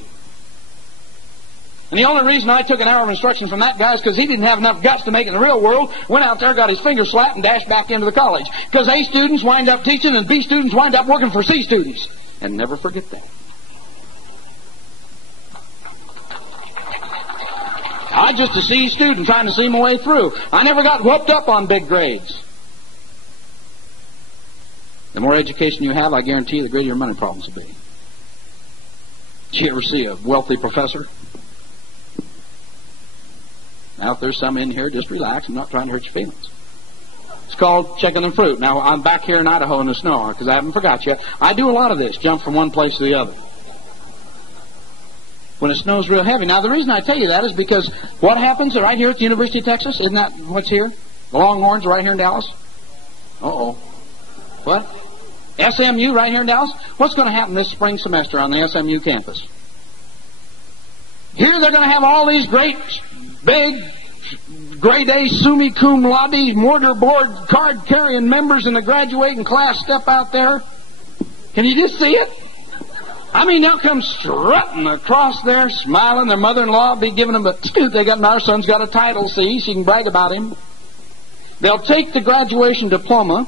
And the only reason I took an hour of instruction from that guy is because he didn't have enough guts to make it in the real world, went out there, got his finger slapped, and dashed back into the college. Because A students wind up teaching and B students wind up working for C students. And never forget that. I just a C student trying to see my way through. I never got whooped up on big grades. The more education you have, I guarantee you, the greater your money problems will be. Did you ever see a wealthy professor? Now, if there's some in here, just relax. I'm not trying to hurt your feelings. It's called checking the fruit. Now, I'm back here in Idaho in the snow because I haven't forgot you. I do a lot of this, jump from one place to the other. When it snows real heavy. Now, the reason I tell you that is because what happens right here at the University of Texas, isn't that what's here? The Longhorns right here in Dallas? Uh-oh. What? SMU right here in Dallas? What's going to happen this spring semester on the SMU campus? Here they're going to have all these great, big, grade A, summa cum laude, mortarboard, card-carrying members in the graduating class step out there. Can you just see it? I mean, they'll come strutting across there, smiling. Their mother-in-law will be giving them a scoot. Our son's got a title, see? She can brag about him. They'll take the graduation diploma,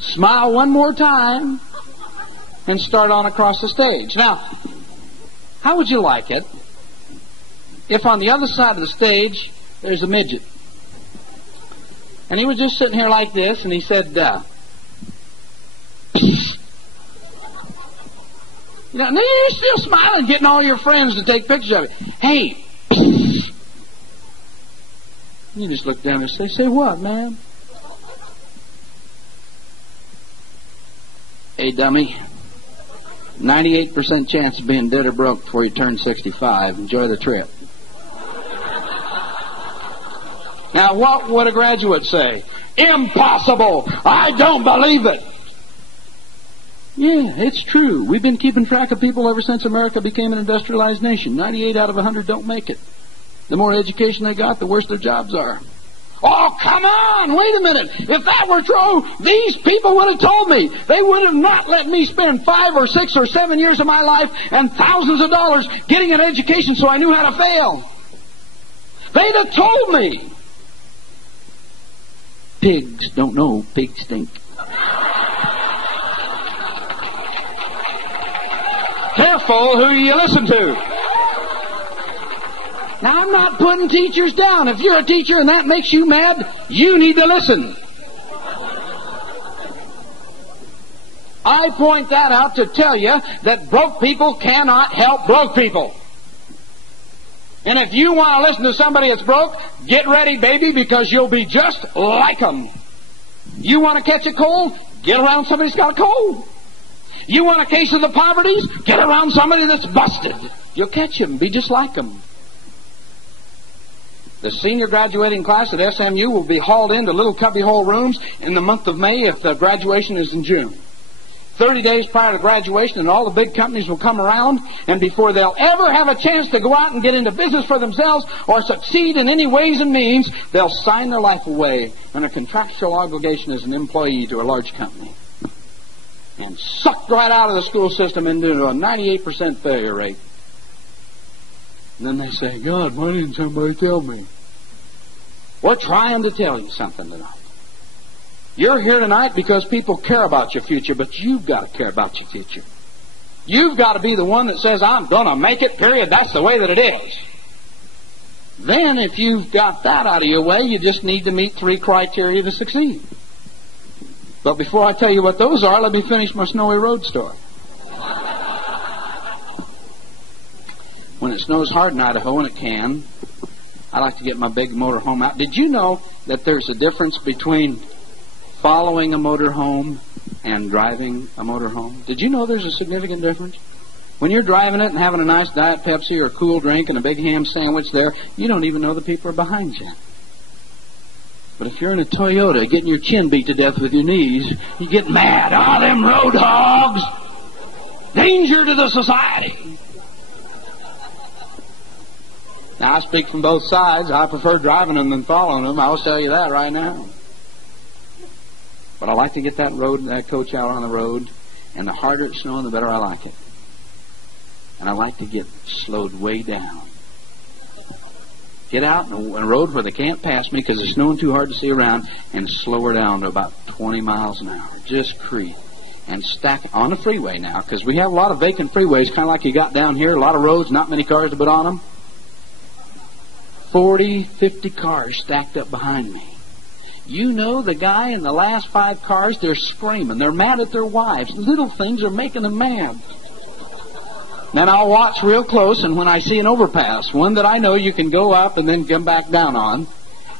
smile one more time, and start on across the stage. Now, how would you like it if on the other side of the stage there's a midget? And he was just sitting here like this, and he said, you know, and you're still smiling, getting all your friends to take pictures of it. Hey, you just look down and say what, man? Hey, dummy, 98% chance of being dead or broke before you turn 65. Enjoy the trip. Now, what would a graduate say? Impossible! I don't believe it! Yeah, it's true. We've been keeping track of people ever since America became an industrialized nation. 98 out of 100 don't make it. The more education they got, the worse their jobs are. Oh, come on! Wait a minute. If that were true, these people would have told me. They would have not let me spend 5 or 6 or 7 years of my life and thousands of dollars getting an education so I knew how to fail. They'd have told me. Pigs don't know pigs stink. Careful who you listen to. Now, I'm not putting teachers down. If you're a teacher and that makes you mad, you need to listen. I point that out to tell you that broke people cannot help broke people. And if you want to listen to somebody that's broke, get ready, baby, because you'll be just like them. You want to catch a cold? Get around somebody that's got a cold. You want a case of the poverties? Get around somebody that's busted. You'll catch them. Be just like them. The senior graduating class at SMU will be hauled into little cubbyhole rooms in the month of May if the graduation is in June. 30 days prior to graduation, and all the big companies will come around, and before they'll ever have a chance to go out and get into business for themselves or succeed in any ways and means, they'll sign their life away on a contractual obligation as an employee to a large company. And sucked right out of the school system into a 98% failure rate. And then they say, God, why didn't somebody tell me? We're trying to tell you something tonight. You're here tonight because people care about your future, but you've got to care about your future. You've got to be the one that says, I'm going to make it, period. That's the way that it is. Then, if you've got that out of your way, you just need to meet 3 criteria to succeed. But before I tell you what those are, let me finish my snowy road story. When it snows hard in Idaho, and it can, I like to get my big motor home out. Did you know that there's a difference between following a motor home and driving a motor home? Did you know there's a significant difference? When you're driving it and having a nice Diet Pepsi or a cool drink and a big ham sandwich there, you don't even know the people are behind you. But if you're in a Toyota getting your chin beat to death with your knees, you get mad. Ah, them road hogs! Danger to the society! Now, I speak from both sides. I prefer driving them than following them. I'll tell you that right now. But I like to get that coach out on the road, and the harder it's snowing, the better I like it. And I like to get slowed way down. Get out on a road where they can't pass me because it's snowing too hard to see around, and slow her down to about 20 miles an hour. Just creep. And stack on the freeway now, because we have a lot of vacant freeways, kind of like you got down here. A lot of roads, not many cars to put on them. 40, 50 cars stacked up behind me. You know, the guy in the last 5 cars, they're screaming. They're mad at their wives. Little things are making them mad. Then I'll watch real close, and when I see an overpass, one that I know you can go up and then come back down on,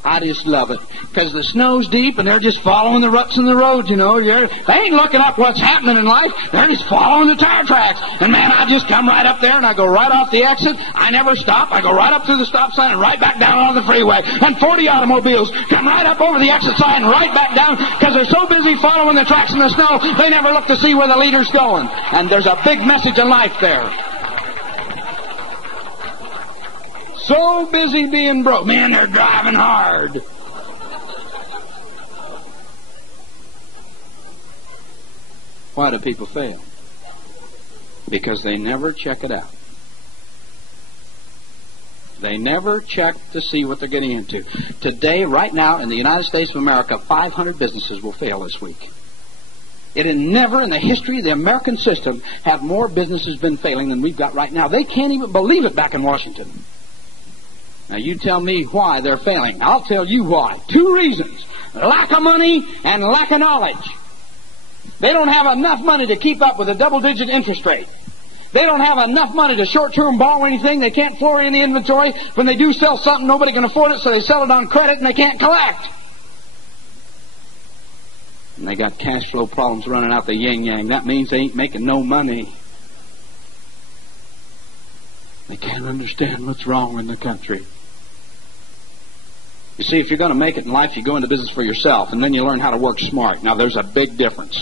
I just love it. Because the snow's deep, and they're just following the ruts in the road, you know. They ain't looking up what's happening in life. They're just following the tire tracks. And, man, I just come right up there, and I go right off the exit. I never stop. I go right up through the stop sign and right back down on the freeway. And 40 automobiles come right up over the exit sign and right back down because they're so busy following the tracks in the snow, they never look to see where the leader's going. And there's a big message in life there. So busy being broke. Man, they're driving hard. Why do people fail? Because they never check it out. They never check to see what they're getting into. Today, right now, in the United States of America, 500 businesses will fail this week. It had never in the history of the American system have more businesses been failing than we've got right now. They can't even believe it back in Washington. Now, you tell me why they're failing. I'll tell you why. 2 reasons. Lack of money and lack of knowledge. They don't have enough money to keep up with a double-digit interest rate. They don't have enough money to short-term borrow anything. They can't floor in the inventory. When they do sell something, nobody can afford it, so they sell it on credit and they can't collect. And they got cash flow problems running out the yin-yang. That means they ain't making no money. They can't understand what's wrong in the country. You see, if you're going to make it in life, you go into business for yourself, and then you learn how to work smart. Now, there's a big difference.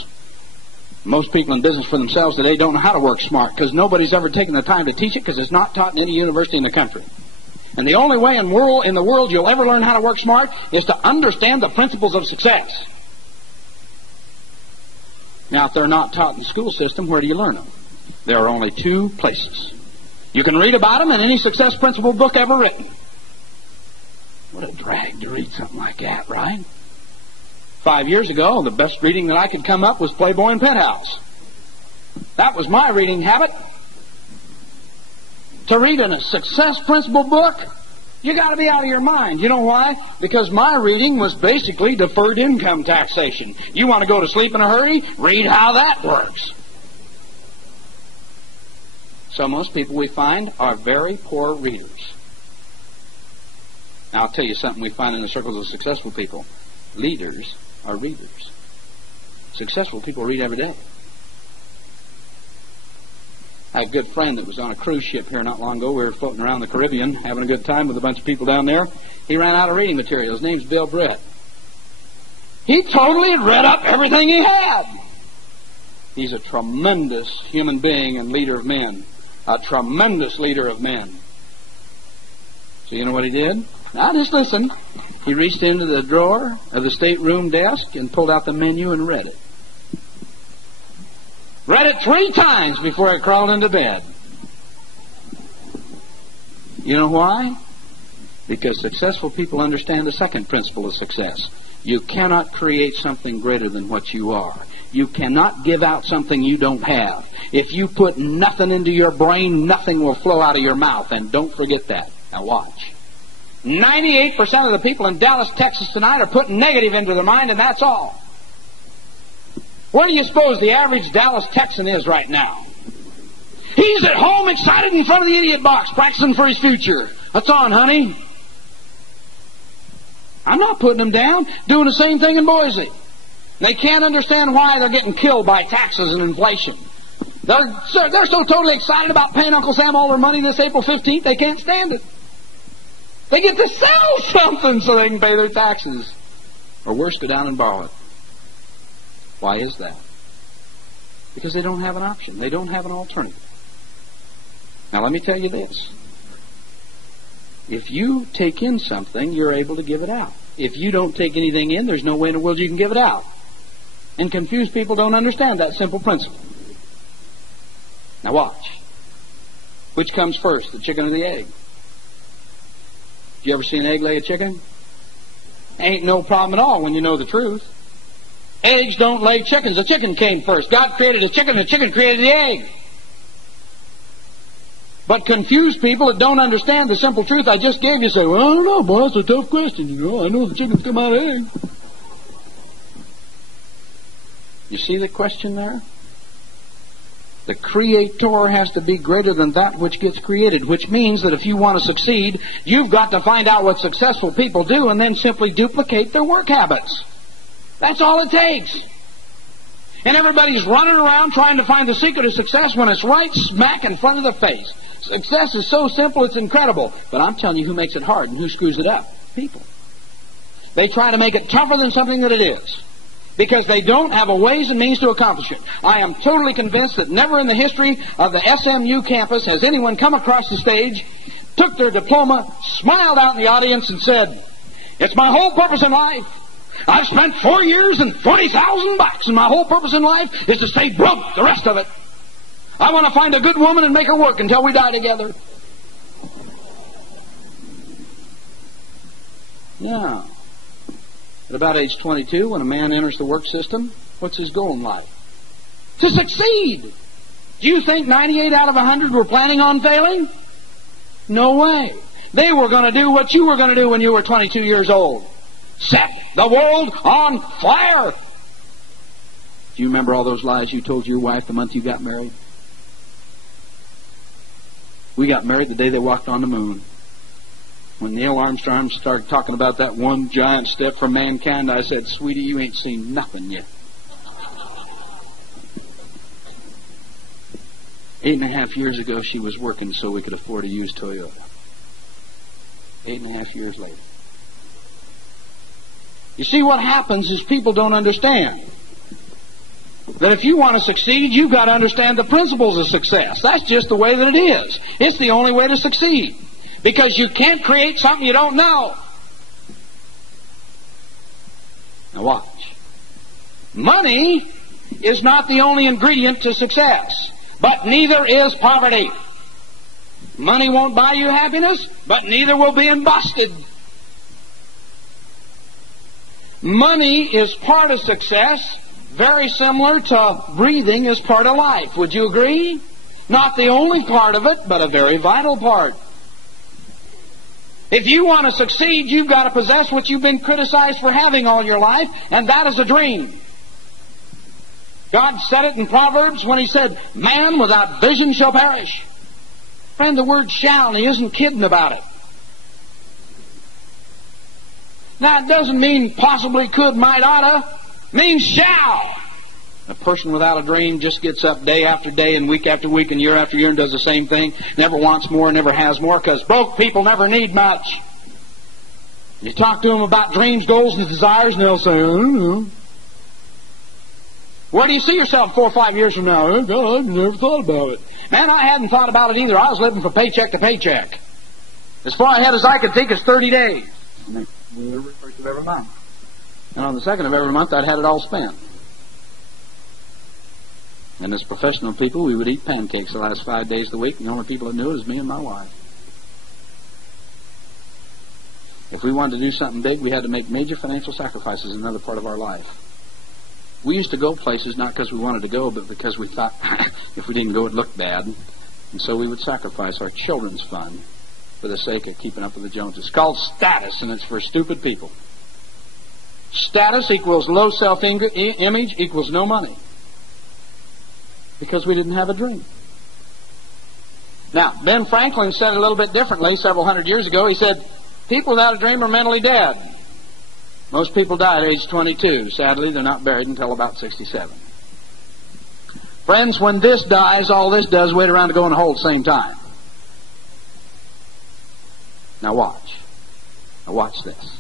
Most people in business for themselves today don't know how to work smart because nobody's ever taken the time to teach it because it's not taught in any university in the country. And the only way in the world you'll ever learn how to work smart is to understand the principles of success. Now, if they're not taught in the school system, where do you learn them? There are only 2 places. You can read about them in any success principle book ever written. What a drag to read something like that, right? 5 years ago, the best reading that I could come up was Playboy and Penthouse. That was my reading habit. To read in a success principle book, you got to be out of your mind. You know why? Because my reading was basically deferred income taxation. You want to go to sleep in a hurry? Read how that works. So most people we find are very poor readers. Now, I'll tell you something we find in the circles of successful people. Leaders are readers. Successful people read every day. I had a good friend that was on a cruise ship here not long ago. We were floating around the Caribbean, having a good time with a bunch of people down there. He ran out of reading material. His name's Bill Britt. He totally had read up everything he had. He's a tremendous human being and leader of men. A tremendous leader of men. So you know what he did? Now just listen. He reached into the drawer of the stateroom desk and pulled out the menu and read it. Read it 3 times before he crawled into bed. You know why? Because successful people understand the second principle of success. You cannot create something greater than what you are. You cannot give out something you don't have. If you put nothing into your brain, nothing will flow out of your mouth. And don't forget that. Now watch. 98% of the people in Dallas, Texas tonight are putting negative into their mind, and that's all. Where do you suppose the average Dallas Texan is right now? He's at home excited in front of the idiot box, practicing for his future. What's on, honey? I'm not putting them down. Doing the same thing in Boise. They can't understand why they're getting killed by taxes and inflation. They're so totally excited about paying Uncle Sam all their money this April 15th, they can't stand it. They get to sell something so they can pay their taxes. Or worse, go down and borrow it. Why is that? Because they don't have an option. They don't have an alternative. Now let me tell you this. If you take in something, you're able to give it out. If you don't take anything in, there's no way in the world you can give it out. And confused people don't understand that simple principle. Now watch. Which comes first, the chicken or the egg? You ever see an egg lay a chicken? Ain't no problem at all when you know the truth. Eggs don't lay chickens. The chicken came first. God created a chicken, the chicken created the egg. But confused people that don't understand the simple truth I just gave you say, well, I don't know, boy, it's a tough question. I know the chickens come out of eggs. You see the question there? The Creator has to be greater than that which gets created, which means that if you want to succeed, you've got to find out what successful people do and then simply duplicate their work habits. That's all it takes. And everybody's running around trying to find the secret of success when it's right smack in front of the face. Success is so simple, it's incredible. But I'm telling you who makes it hard and who screws it up. People. They try to make it tougher than something that it is. Because they don't have a ways and means to accomplish it. I am totally convinced that never in the history of the SMU campus has anyone come across the stage, took their diploma, smiled out in the audience and said, it's my whole purpose in life. I've spent 4 years and $40,000, and my whole purpose in life is to stay broke the rest of it. I want to find a good woman and make her work until we die together. Now, at about age 22, when a man enters the work system, what's his goal in life? To succeed. Do you think 98 out of 100 were planning on failing? No way. They were going to do what you were going to do when you were 22 years old. Set the world on fire. Do you remember all those lies you told your wife the month you got married? We got married the day they walked on the moon. When Neil Armstrong started talking about that one giant step for mankind, I said, sweetie, you ain't seen nothing yet. 8.5 years ago, she was working so we could afford to use Toyota. 8.5 years later. You see, what happens is people don't understand that if you want to succeed, you've got to understand the principles of success. That's just the way that it is. It's the only way to succeed. Because you can't create something you don't know. Now watch. Money is not the only ingredient to success, but neither is poverty. Money won't buy you happiness, but neither will being busted. Money is part of success, very similar to breathing is part of life. Would you agree? Not the only part of it, but a very vital part. If you want to succeed, you've got to possess what you've been criticized for having all your life, and that is a dream. God said it in Proverbs when He said, man without vision shall perish. Friend, the word shall, and He isn't kidding about it. Now, it doesn't mean possibly, could, might, oughta. It means shall. A person without a dream just gets up day after day and week after week and year after year and does the same thing. Never wants more, never has more, because broke people never need much. You talk to them about dreams, goals, and desires, and they'll say, I don't know. Where do you see yourself 4 or 5 years from now? Oh, God, I've never thought about it. Man, I hadn't thought about it either. I was living from paycheck to paycheck. As far ahead as I could think is 30 days. The first of every month. And on the second of every month, I'd had it all spent. And as professional people, we would eat pancakes the last 5 days of the week, and the only people that knew it was me and my wife. If we wanted to do something big, we had to make major financial sacrifices in another part of our life. We used to go places not because we wanted to go, but because we thought if we didn't go, it looked bad. And so we would sacrifice our children's fun for the sake of keeping up with the Joneses. It's called status, and it's for stupid people. Status equals low self-image equals no money. Because we didn't have a dream. Now, Ben Franklin said it a little bit differently several hundred years ago. He said, people without a dream are mentally dead. Most people die at age 22. Sadly, they're not buried until about 67. Friends, when this dies, all this does is wait around to go in the hole at the same time. Now watch. Now watch this.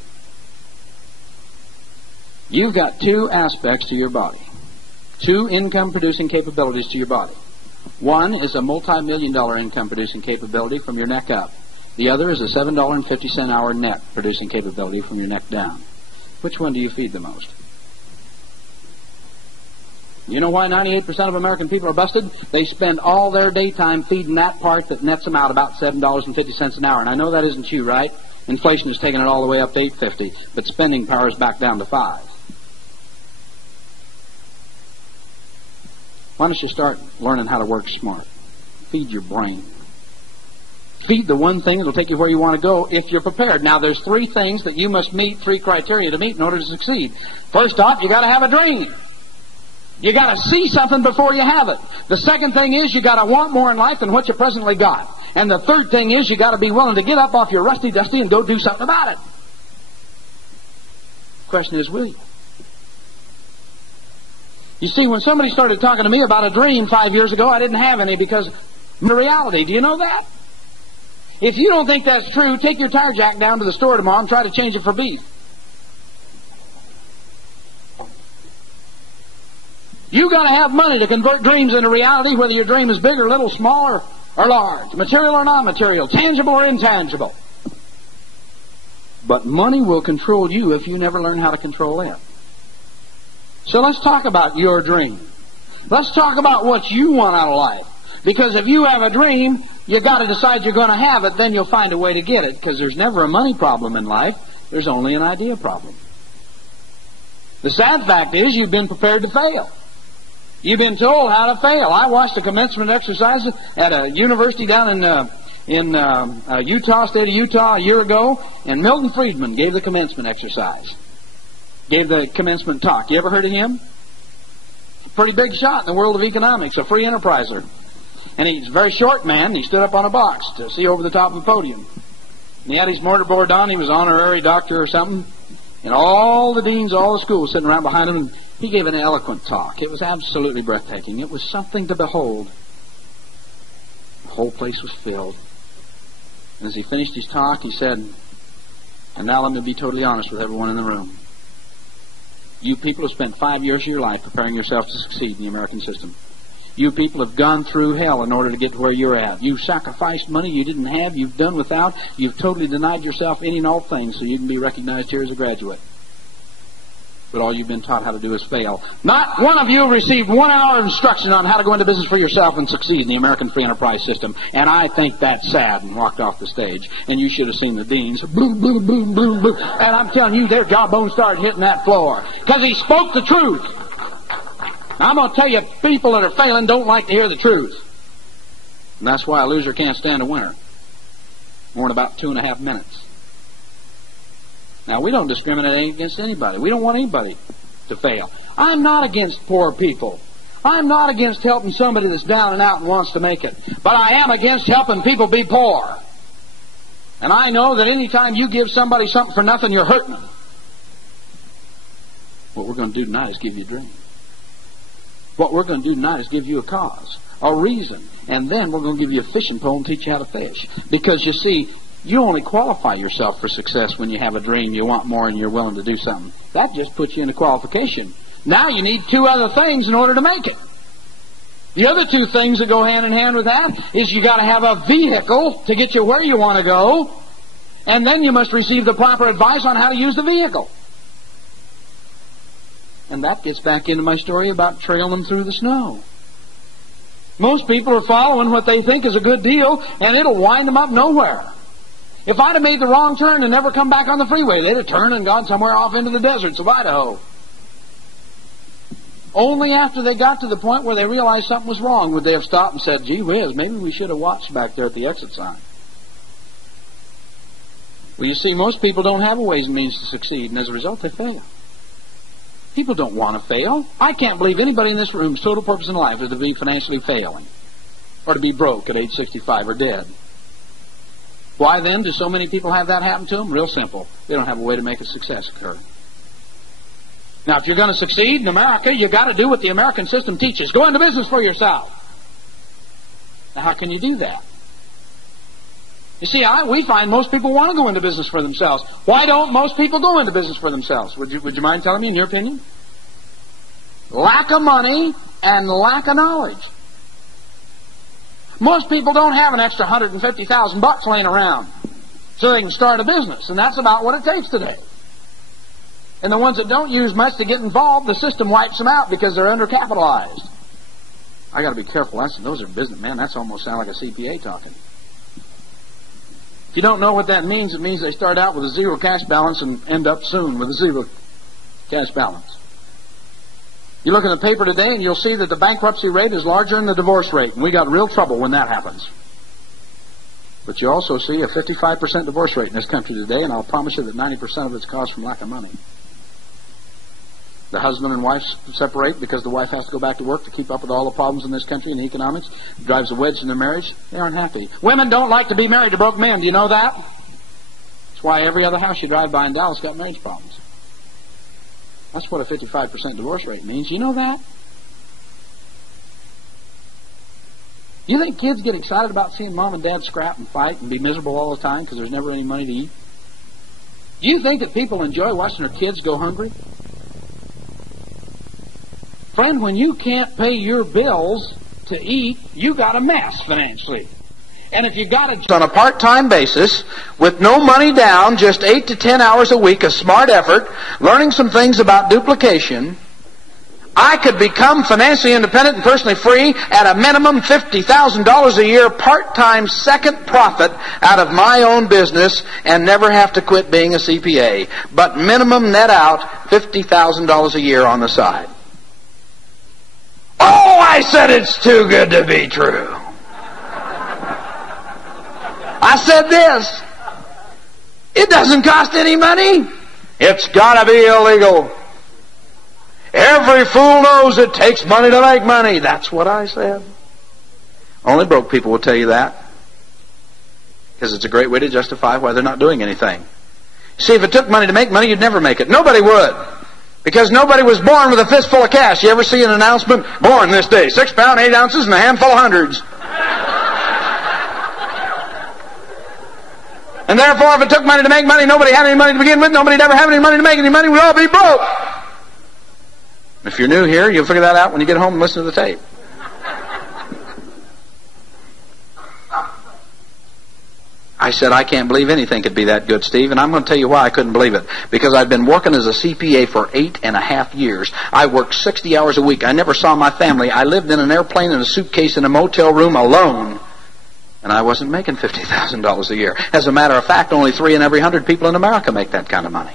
You've got two aspects to your body. Two income-producing capabilities to your body. One is a multi-million-dollar income-producing capability from your neck up. The other is a $7.50 hour net producing capability from your neck down. Which one do you feed the most? You know why 98% of American people are busted? They spend all their daytime feeding that part that nets them out about $7.50 an hour. And I know that isn't you, right? Inflation has taken it all the way up to $8.50, but spending power is back down to $5. Why don't you start learning how to work smart? Feed your brain. Feed the one thing that will take you where you want to go if you're prepared. Now, there's three things that you must meet, three criteria to meet in order to succeed. First off, you got to have a dream. You got to see something before you have it. The second thing is you got to want more in life than what you presently got. And the third thing is you got to be willing to get up off your rusty dusty and go do something about it. The question is, will you? You see, when somebody started talking to me about a dream 5 years ago, I didn't have any because the reality. Do you know that? If you don't think that's true, take your tire jack down to the store tomorrow and try to change it for beef. You got to have money to convert dreams into reality, whether your dream is big or little, small or large, material or non-material, tangible or intangible. But money will control you if you never learn how to control it. So let's talk about your dream. Let's talk about what you want out of life. Because if you have a dream, you've got to decide you're going to have it, then you'll find a way to get it. Because there's never a money problem in life. There's only an idea problem. The sad fact is you've been prepared to fail. You've been told how to fail. I watched a commencement exercise at a university down in Utah, state of Utah, a year ago, and Milton Friedman gave the commencement exercise. Gave the commencement talk. You ever heard of him? Pretty big shot in the world of economics, a free enterpriser. And he's a very short man, and he stood up on a box to see over the top of the podium. And he had his mortarboard on, he was honorary doctor or something. And all the deans, all the schools sitting around behind him, and he gave an eloquent talk. It was absolutely breathtaking. It was something to behold. The whole place was filled. And as he finished his talk, he said, and now let me be totally honest with everyone in the room. You people have spent 5 years of your life preparing yourself to succeed in the American system. You people have gone through hell in order to get to where you're at. You've sacrificed money you didn't have. You've done without. You've totally denied yourself any and all things so you can be recognized here as a graduate. But all you've been taught how to do is fail. Not one of you received 1 hour of instruction on how to go into business for yourself and succeed in the American free enterprise system. And I think that's sad, and walked off the stage. And you should have seen the deans. Boom, boom, boom, boom, boom. And I'm telling you, their jawbones started hitting that floor. Because he spoke the truth. I'm going to tell you, people that are failing don't like to hear the truth. And that's why a loser can't stand a winner. More than about 2.5 minutes. Now, we don't discriminate against anybody. We don't want anybody to fail. I'm not against poor people. I'm not against helping somebody that's down and out and wants to make it. But I am against helping people be poor. And I know that any time you give somebody something for nothing, you're hurting them. What we're going to do tonight is give you a dream. What we're going to do tonight is give you a cause, a reason. And then we're going to give you a fishing pole and teach you how to fish. Because you see, you only qualify yourself for success when you have a dream, you want more, and you're willing to do something. That just puts you in a qualification. Now you need 2 other things in order to make it. The other 2 things that go hand in hand with that is you got to have a vehicle to get you where you want to go, and then you must receive the proper advice on how to use the vehicle. And that gets back into my story about trailing them through the snow. Most people are following what they think is a good deal, and it'll wind them up nowhere. If I'd have made the wrong turn and never come back on the freeway, they'd have turned and gone somewhere off into the deserts of Idaho. Only after they got to the point where they realized something was wrong would they have stopped and said, gee whiz, maybe we should have watched back there at the exit sign. Well, you see, most people don't have a ways and means to succeed, and as a result, they fail. People don't want to fail. I can't believe anybody in this room's total purpose in life is to be financially failing, or to be broke at age 65 or dead. Why then do so many people have that happen to them? Real simple. They don't have a way to make a success occur. Now, if you're going to succeed in America, you've got to do what the American system teaches. Go into business for yourself. Now, how can you do that? You see, we find most people want to go into business for themselves. Why don't most people go into business for themselves? Would you mind telling me, in your opinion? Lack of money and lack of knowledge. Most people don't have an extra $150,000 laying around so they can start a business, and that's about what it takes today. And the ones that don't use much to get involved, the system wipes them out because they're undercapitalized. I got to be careful. Those are businessmen. That's almost sound like a CPA talking. If you don't know what that means, it means they start out with a zero cash balance and end up soon with a zero cash balance. You look in the paper today and you'll see that the bankruptcy rate is larger than the divorce rate. And we got real trouble when that happens. But you also see a 55% divorce rate in this country today, and I'll promise you that 90% of it's caused from lack of money. The husband and wife separate because the wife has to go back to work to keep up with all the problems in this country and economics. It drives a wedge in their marriage. They aren't happy. Women don't like to be married to broke men. Do you know that? That's why every other house you drive by in Dallas got marriage problems. That's what a 55% divorce rate means. You know that? You think kids get excited about seeing mom and dad scrap and fight and be miserable all the time because there's never any money to eat? Do you think that people enjoy watching their kids go hungry? Friend, when you can't pay your bills to eat, you got a mess financially. And if you got it on a part-time basis, with no money down, just 8 to 10 hours a week, a smart effort, learning some things about duplication, I could become financially independent and personally free at a minimum $50,000 a year, part-time second profit out of my own business, and never have to quit being a CPA. But minimum net out $50,000 a year on the side. Oh, I said it's too good to be true. I said this. It doesn't cost any money. It's got to be illegal. Every fool knows it takes money to make money. That's what I said. Only broke people will tell you that. Because it's a great way to justify why they're not doing anything. See, if it took money to make money, you'd never make it. Nobody would. Because nobody was born with a fistful of cash. You ever see an announcement? Born this day, 6 pounds, 8 ounces, and a handful of hundreds. And therefore, if it took money to make money, nobody had any money to begin with, nobody'd ever have any money to make any money, we'd all be broke. If you're new here, you'll figure that out when you get home and listen to the tape. I said, I can't believe anything could be that good, Steve, and I'm going to tell you why I couldn't believe it. Because I've been working as a CPA for 8.5 years. I worked 60 hours a week. I never saw my family. I lived in an airplane in a suitcase in a motel room alone. And I wasn't making $50,000 a year. As a matter of fact, only 3 in every 100 people in America make that kind of money.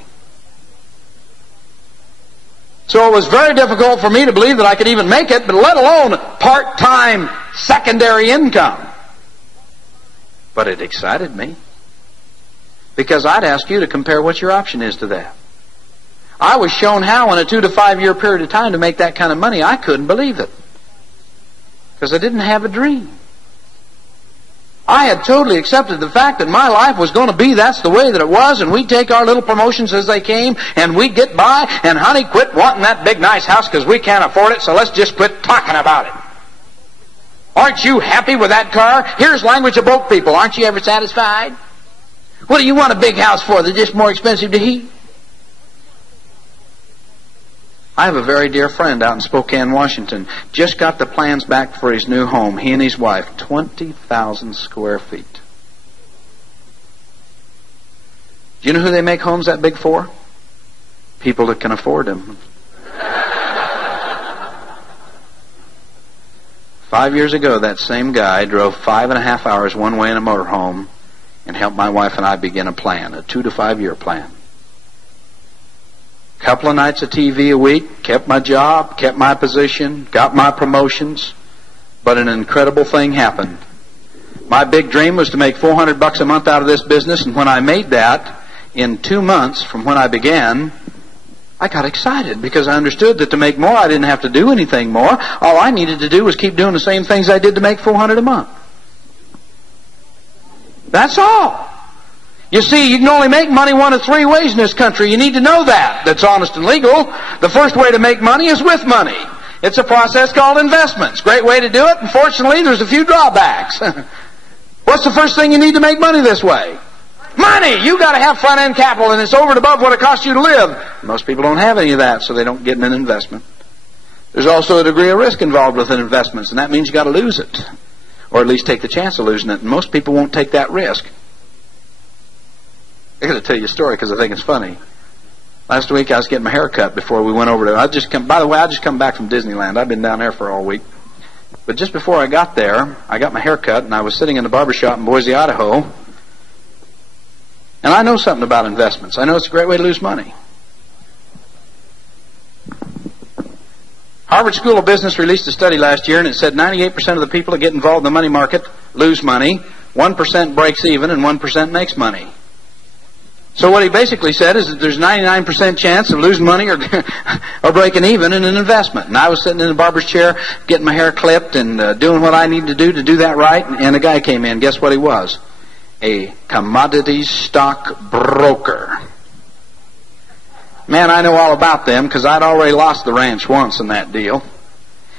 So it was very difficult for me to believe that I could even make it, but let alone part-time secondary income. But it excited me. Because I'd ask you to compare what your option is to that. I was shown how in a 2 to 5 year period of time to make that kind of money. I couldn't believe it. Because I didn't have a dream. I had totally accepted the fact that my life was going to be that's the way that it was, and we'd take our little promotions as they came, and we'd get by, and honey, quit wanting that big nice house because we can't afford it, so let's just quit talking about it. Aren't you happy with that car? Here's language of broke people. Aren't you ever satisfied? What do you want a big house for? They're just more expensive to heat. I have a very dear friend out in Spokane, Washington. Just got the plans back for his new home. He and his wife, 20,000 square feet. Do you know who they make homes that big for? People that can afford them. 5 years ago, that same guy drove 5.5 hours one way in a motorhome and helped my wife and I begin a plan, a 2 to 5 year plan. Couple of nights of TV a week, kept my job, kept my position, got my promotions, but an incredible thing happened. My big dream was to make $400 a month out of this business, and when I made that in 2 months from when I began, I got excited because I understood that to make more, I didn't have to do anything more. All I needed to do was keep doing the same things I did to make $400 a month. That's all. You see, you can only make money one of 3 ways in this country. You need to know that. That's honest and legal. The first way to make money is with money. It's a process called investments. Great way to do it. Unfortunately, there's a few drawbacks. What's the first thing you need to make money this way? Money! You got to have front-end capital, and it's over and above what it costs you to live. Most people don't have any of that, so they don't get in an investment. There's also a degree of risk involved with investments, and that means you got to lose it, or at least take the chance of losing it. And most people won't take that risk. I got to tell you a story because I think it's funny. Last week I was getting my hair cut before we went over to. By the way, I just come back from Disneyland. I've been down there for all week. But just before I got there, I got my hair cut, and I was sitting in the barber shop in Boise, Idaho. And I know something about investments. I know it's a great way to lose money. Harvard School of Business released a study last year, and it said 98% of the people that get involved in the money market lose money, 1% breaks even, and 1% makes money. So what he basically said is that there's 99% chance of losing money or breaking even in an investment. And I was sitting in the barber's chair getting my hair clipped and doing what I need to do that right, and a guy came in. Guess what he was? A commodities stock broker. Man, I know all about them because I'd already lost the ranch once in that deal.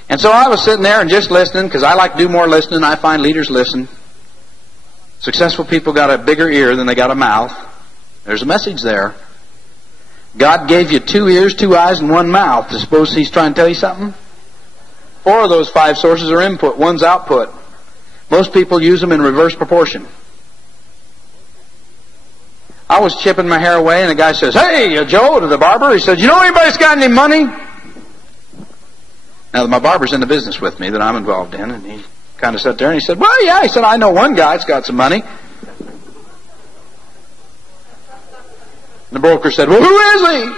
And so I was sitting there and just listening because I like to do more listening. I find leaders listen. Successful people got a bigger ear than they got a mouth. There's a message there. God gave you 2 ears, 2 eyes, and 1 mouth. I suppose He's trying to tell you something? 4 of those 5 sources are input. 1's output. Most people use them in reverse proportion. I was chipping my hair away, and a guy says, "Hey, Joe," to the barber. He said, "You know anybody's got any money?" Now, my barber's in the business with me that I'm involved in, and he kind of sat there and he said, "Well, yeah." He said, "I know one guy that's got some money." The broker said, "Well, who is he?"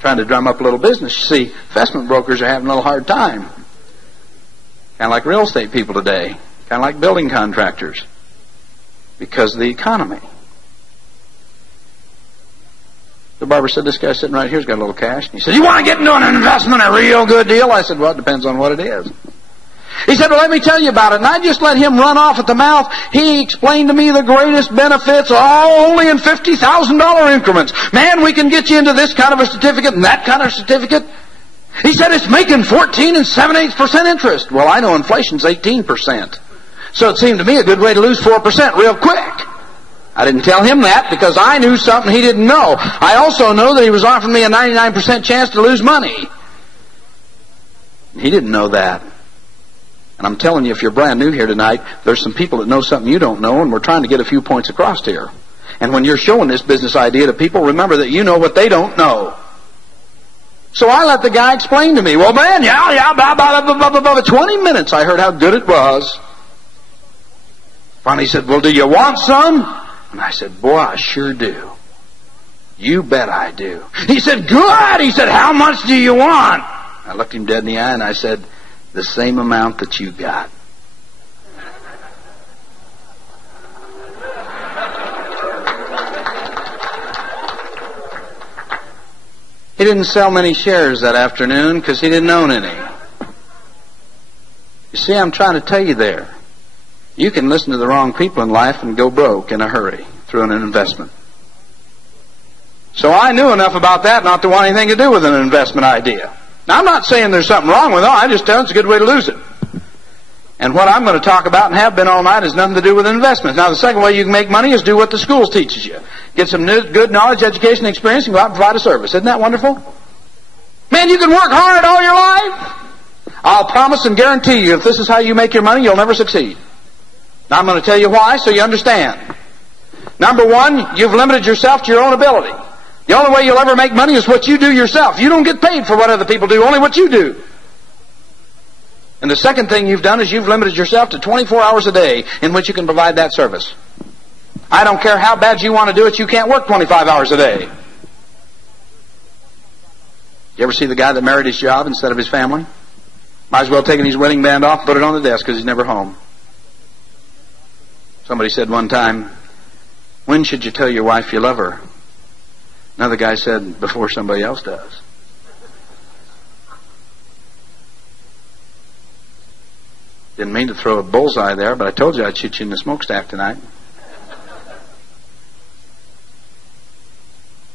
Trying to drum up a little business. You see, investment brokers are having a little hard time. Kind of like real estate people today. Kind of like building contractors. Because of the economy. The barber said, "This guy sitting right here's got a little cash." And he said, "You want to get into an investment, a real good deal?" I said, "Well, it depends on what it is." He said, "Well, let me tell you about it." And I just let him run off at the mouth. He explained to me the greatest benefits, all only in $50,000 increments. Man, we can get you into this kind of a certificate and that kind of certificate. He said it's making 14 and 7/8% interest. Well, I know inflation's 18%. So it seemed to me a good way to lose 4% real quick. I didn't tell him that because I knew something he didn't know. I also know that he was offering me a 99% chance to lose money. He didn't know that. And I'm telling you, if you're brand new here tonight, there's some people that know something you don't know, and we're trying to get a few points across here. And when you're showing this business idea to people, remember that you know what they don't know. So I let the guy explain to me. Well, man, about 20 minutes I heard how good it was. Finally he said, "Well, do you want some?" And I said, "Boy, I sure do. You bet I do." He said, "Good." He said, "How much do you want?" I looked him dead in the eye and I said, "The same amount that you got." He didn't sell many shares that afternoon because he didn't own any. You see, I'm trying to tell you there. You can listen to the wrong people in life and go broke in a hurry through an investment. So I knew enough about that not to want anything to do with an investment idea. Now, I'm not saying there's something wrong with it. I just tell you it's a good way to lose it. And what I'm going to talk about and have been all night has nothing to do with investments. Now, the second way you can make money is do what the schools teaches you. Get some good knowledge, education, experience, and go out and provide a service. Isn't that wonderful? Man, you can work hard all your life. I'll promise and guarantee you, if this is how you make your money, you'll never succeed. Now, I'm going to tell you why so you understand. Number one, you've limited yourself to your own ability. The only way you'll ever make money is what you do yourself. You don't get paid for what other people do, only what you do. And the second thing you've done is you've limited yourself to 24 hours a day in which you can provide that service. I don't care how bad you want to do it, you can't work 25 hours a day. You ever see the guy that married his job instead of his family? Might as well take his wedding band off and put it on the desk because he's never home. Somebody said one time, when should you tell your wife you love her? Another guy said, before somebody else does. Didn't mean to throw a bullseye there, but I told you I'd shoot you in the smokestack tonight.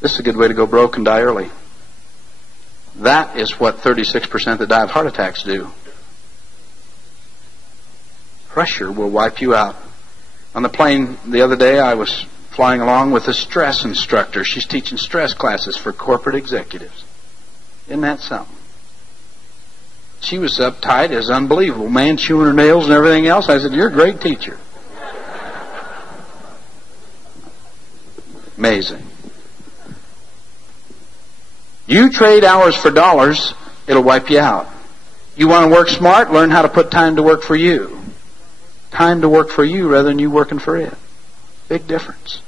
This is a good way to go broke and die early. That is what 36% that die of heart attacks do. Pressure will wipe you out. On the plane the other day, I was flying along with a stress instructor. She's teaching stress classes for corporate executives. Isn't that something? She was uptight as unbelievable. Man chewing her nails and everything else. I said, you're a great teacher. Amazing. You trade hours for dollars, it'll wipe you out. You want to work smart? Learn how to put time to work for you. Time to work for you rather than you working for it. Big difference.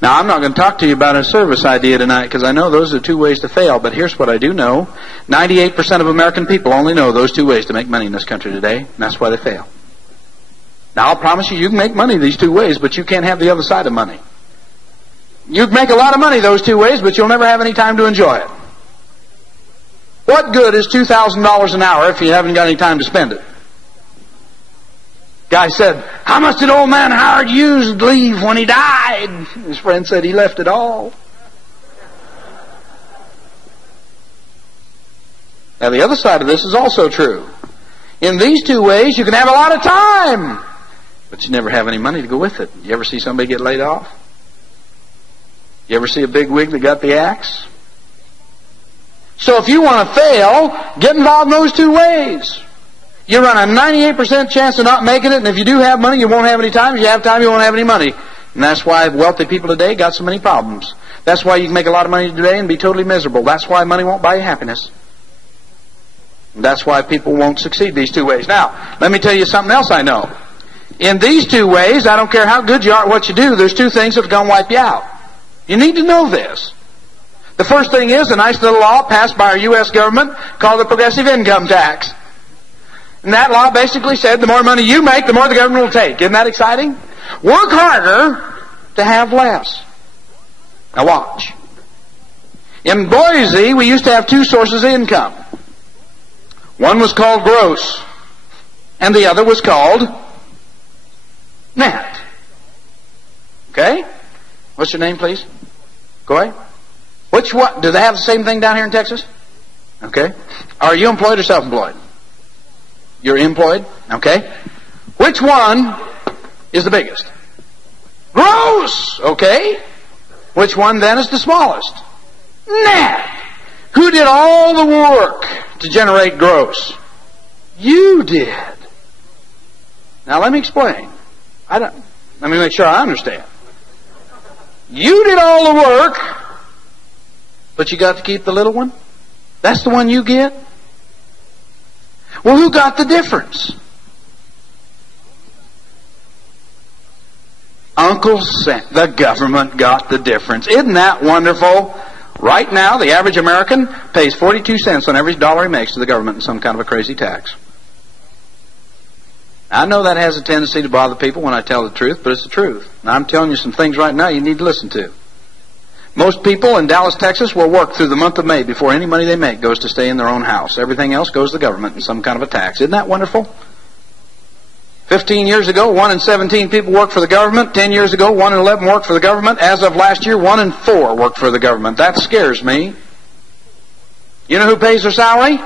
Now, I'm not going to talk to you about a service idea tonight because I know those are two ways to fail, but here's what I do know. 98% of American people only know those two ways to make money in this country today, and that's why they fail. Now, I'll promise you can make money these two ways, but you can't have the other side of money. You can make a lot of money those two ways, but you'll never have any time to enjoy it. What good is $2,000 an hour if you haven't got any time to spend it? Guy said, how much did old man Howard Hughes leave when he died? His friend said he left it all. Now the other side of this is also true. In these two ways you can have a lot of time, but you never have any money to go with it. You ever see somebody get laid off? You ever see a big wig that got the axe? So if you want to fail, get involved in those two ways. You run a 98% chance of not making it, and if you do have money, you won't have any time. If you have time, you won't have any money. And that's why wealthy people today got so many problems. That's why you can make a lot of money today and be totally miserable. That's why money won't buy you happiness. And that's why people won't succeed these two ways. Now, let me tell you something else I know. In these two ways, I don't care how good you are at what you do, there's two things that are going to wipe you out. You need to know this. The first thing is a nice little law passed by our U.S. government called the Possessive Income Tax. And that law basically said the more money you make, the more the government will take. Isn't that exciting? Work harder to have less. Now watch. In Boise, we used to have two sources of income. One was called gross, and the other was called net. Okay? What's your name, please? Go ahead. Which one? Do they have the same thing down here in Texas? Okay. Are you employed or self-employed? You're employed? Okay. Which one is the biggest? Gross! Okay. Which one then is the smallest? Net! Who did all the work to generate gross? You did. Now let me explain. Let me make sure I understand. You did all the work, but you got to keep the little one? That's the one you get? Well, who got the difference? Uncle Sam. The government got the difference. Isn't that wonderful? Right now, the average American pays 42 cents on every dollar he makes to the government in some kind of a crazy tax. I know that has a tendency to bother people when I tell the truth, but it's the truth. And I'm telling you some things right now you need to listen to. Most people in Dallas, Texas will work through the month of May before any money they make goes to stay in their own house. Everything else goes to the government in some kind of a tax. Isn't that wonderful? 15 years ago, 1 in 17 people worked for the government. 10 years ago, 1 in 11 worked for the government. As of last year, 1 in 4 worked for the government. That scares me. You know who pays their salary?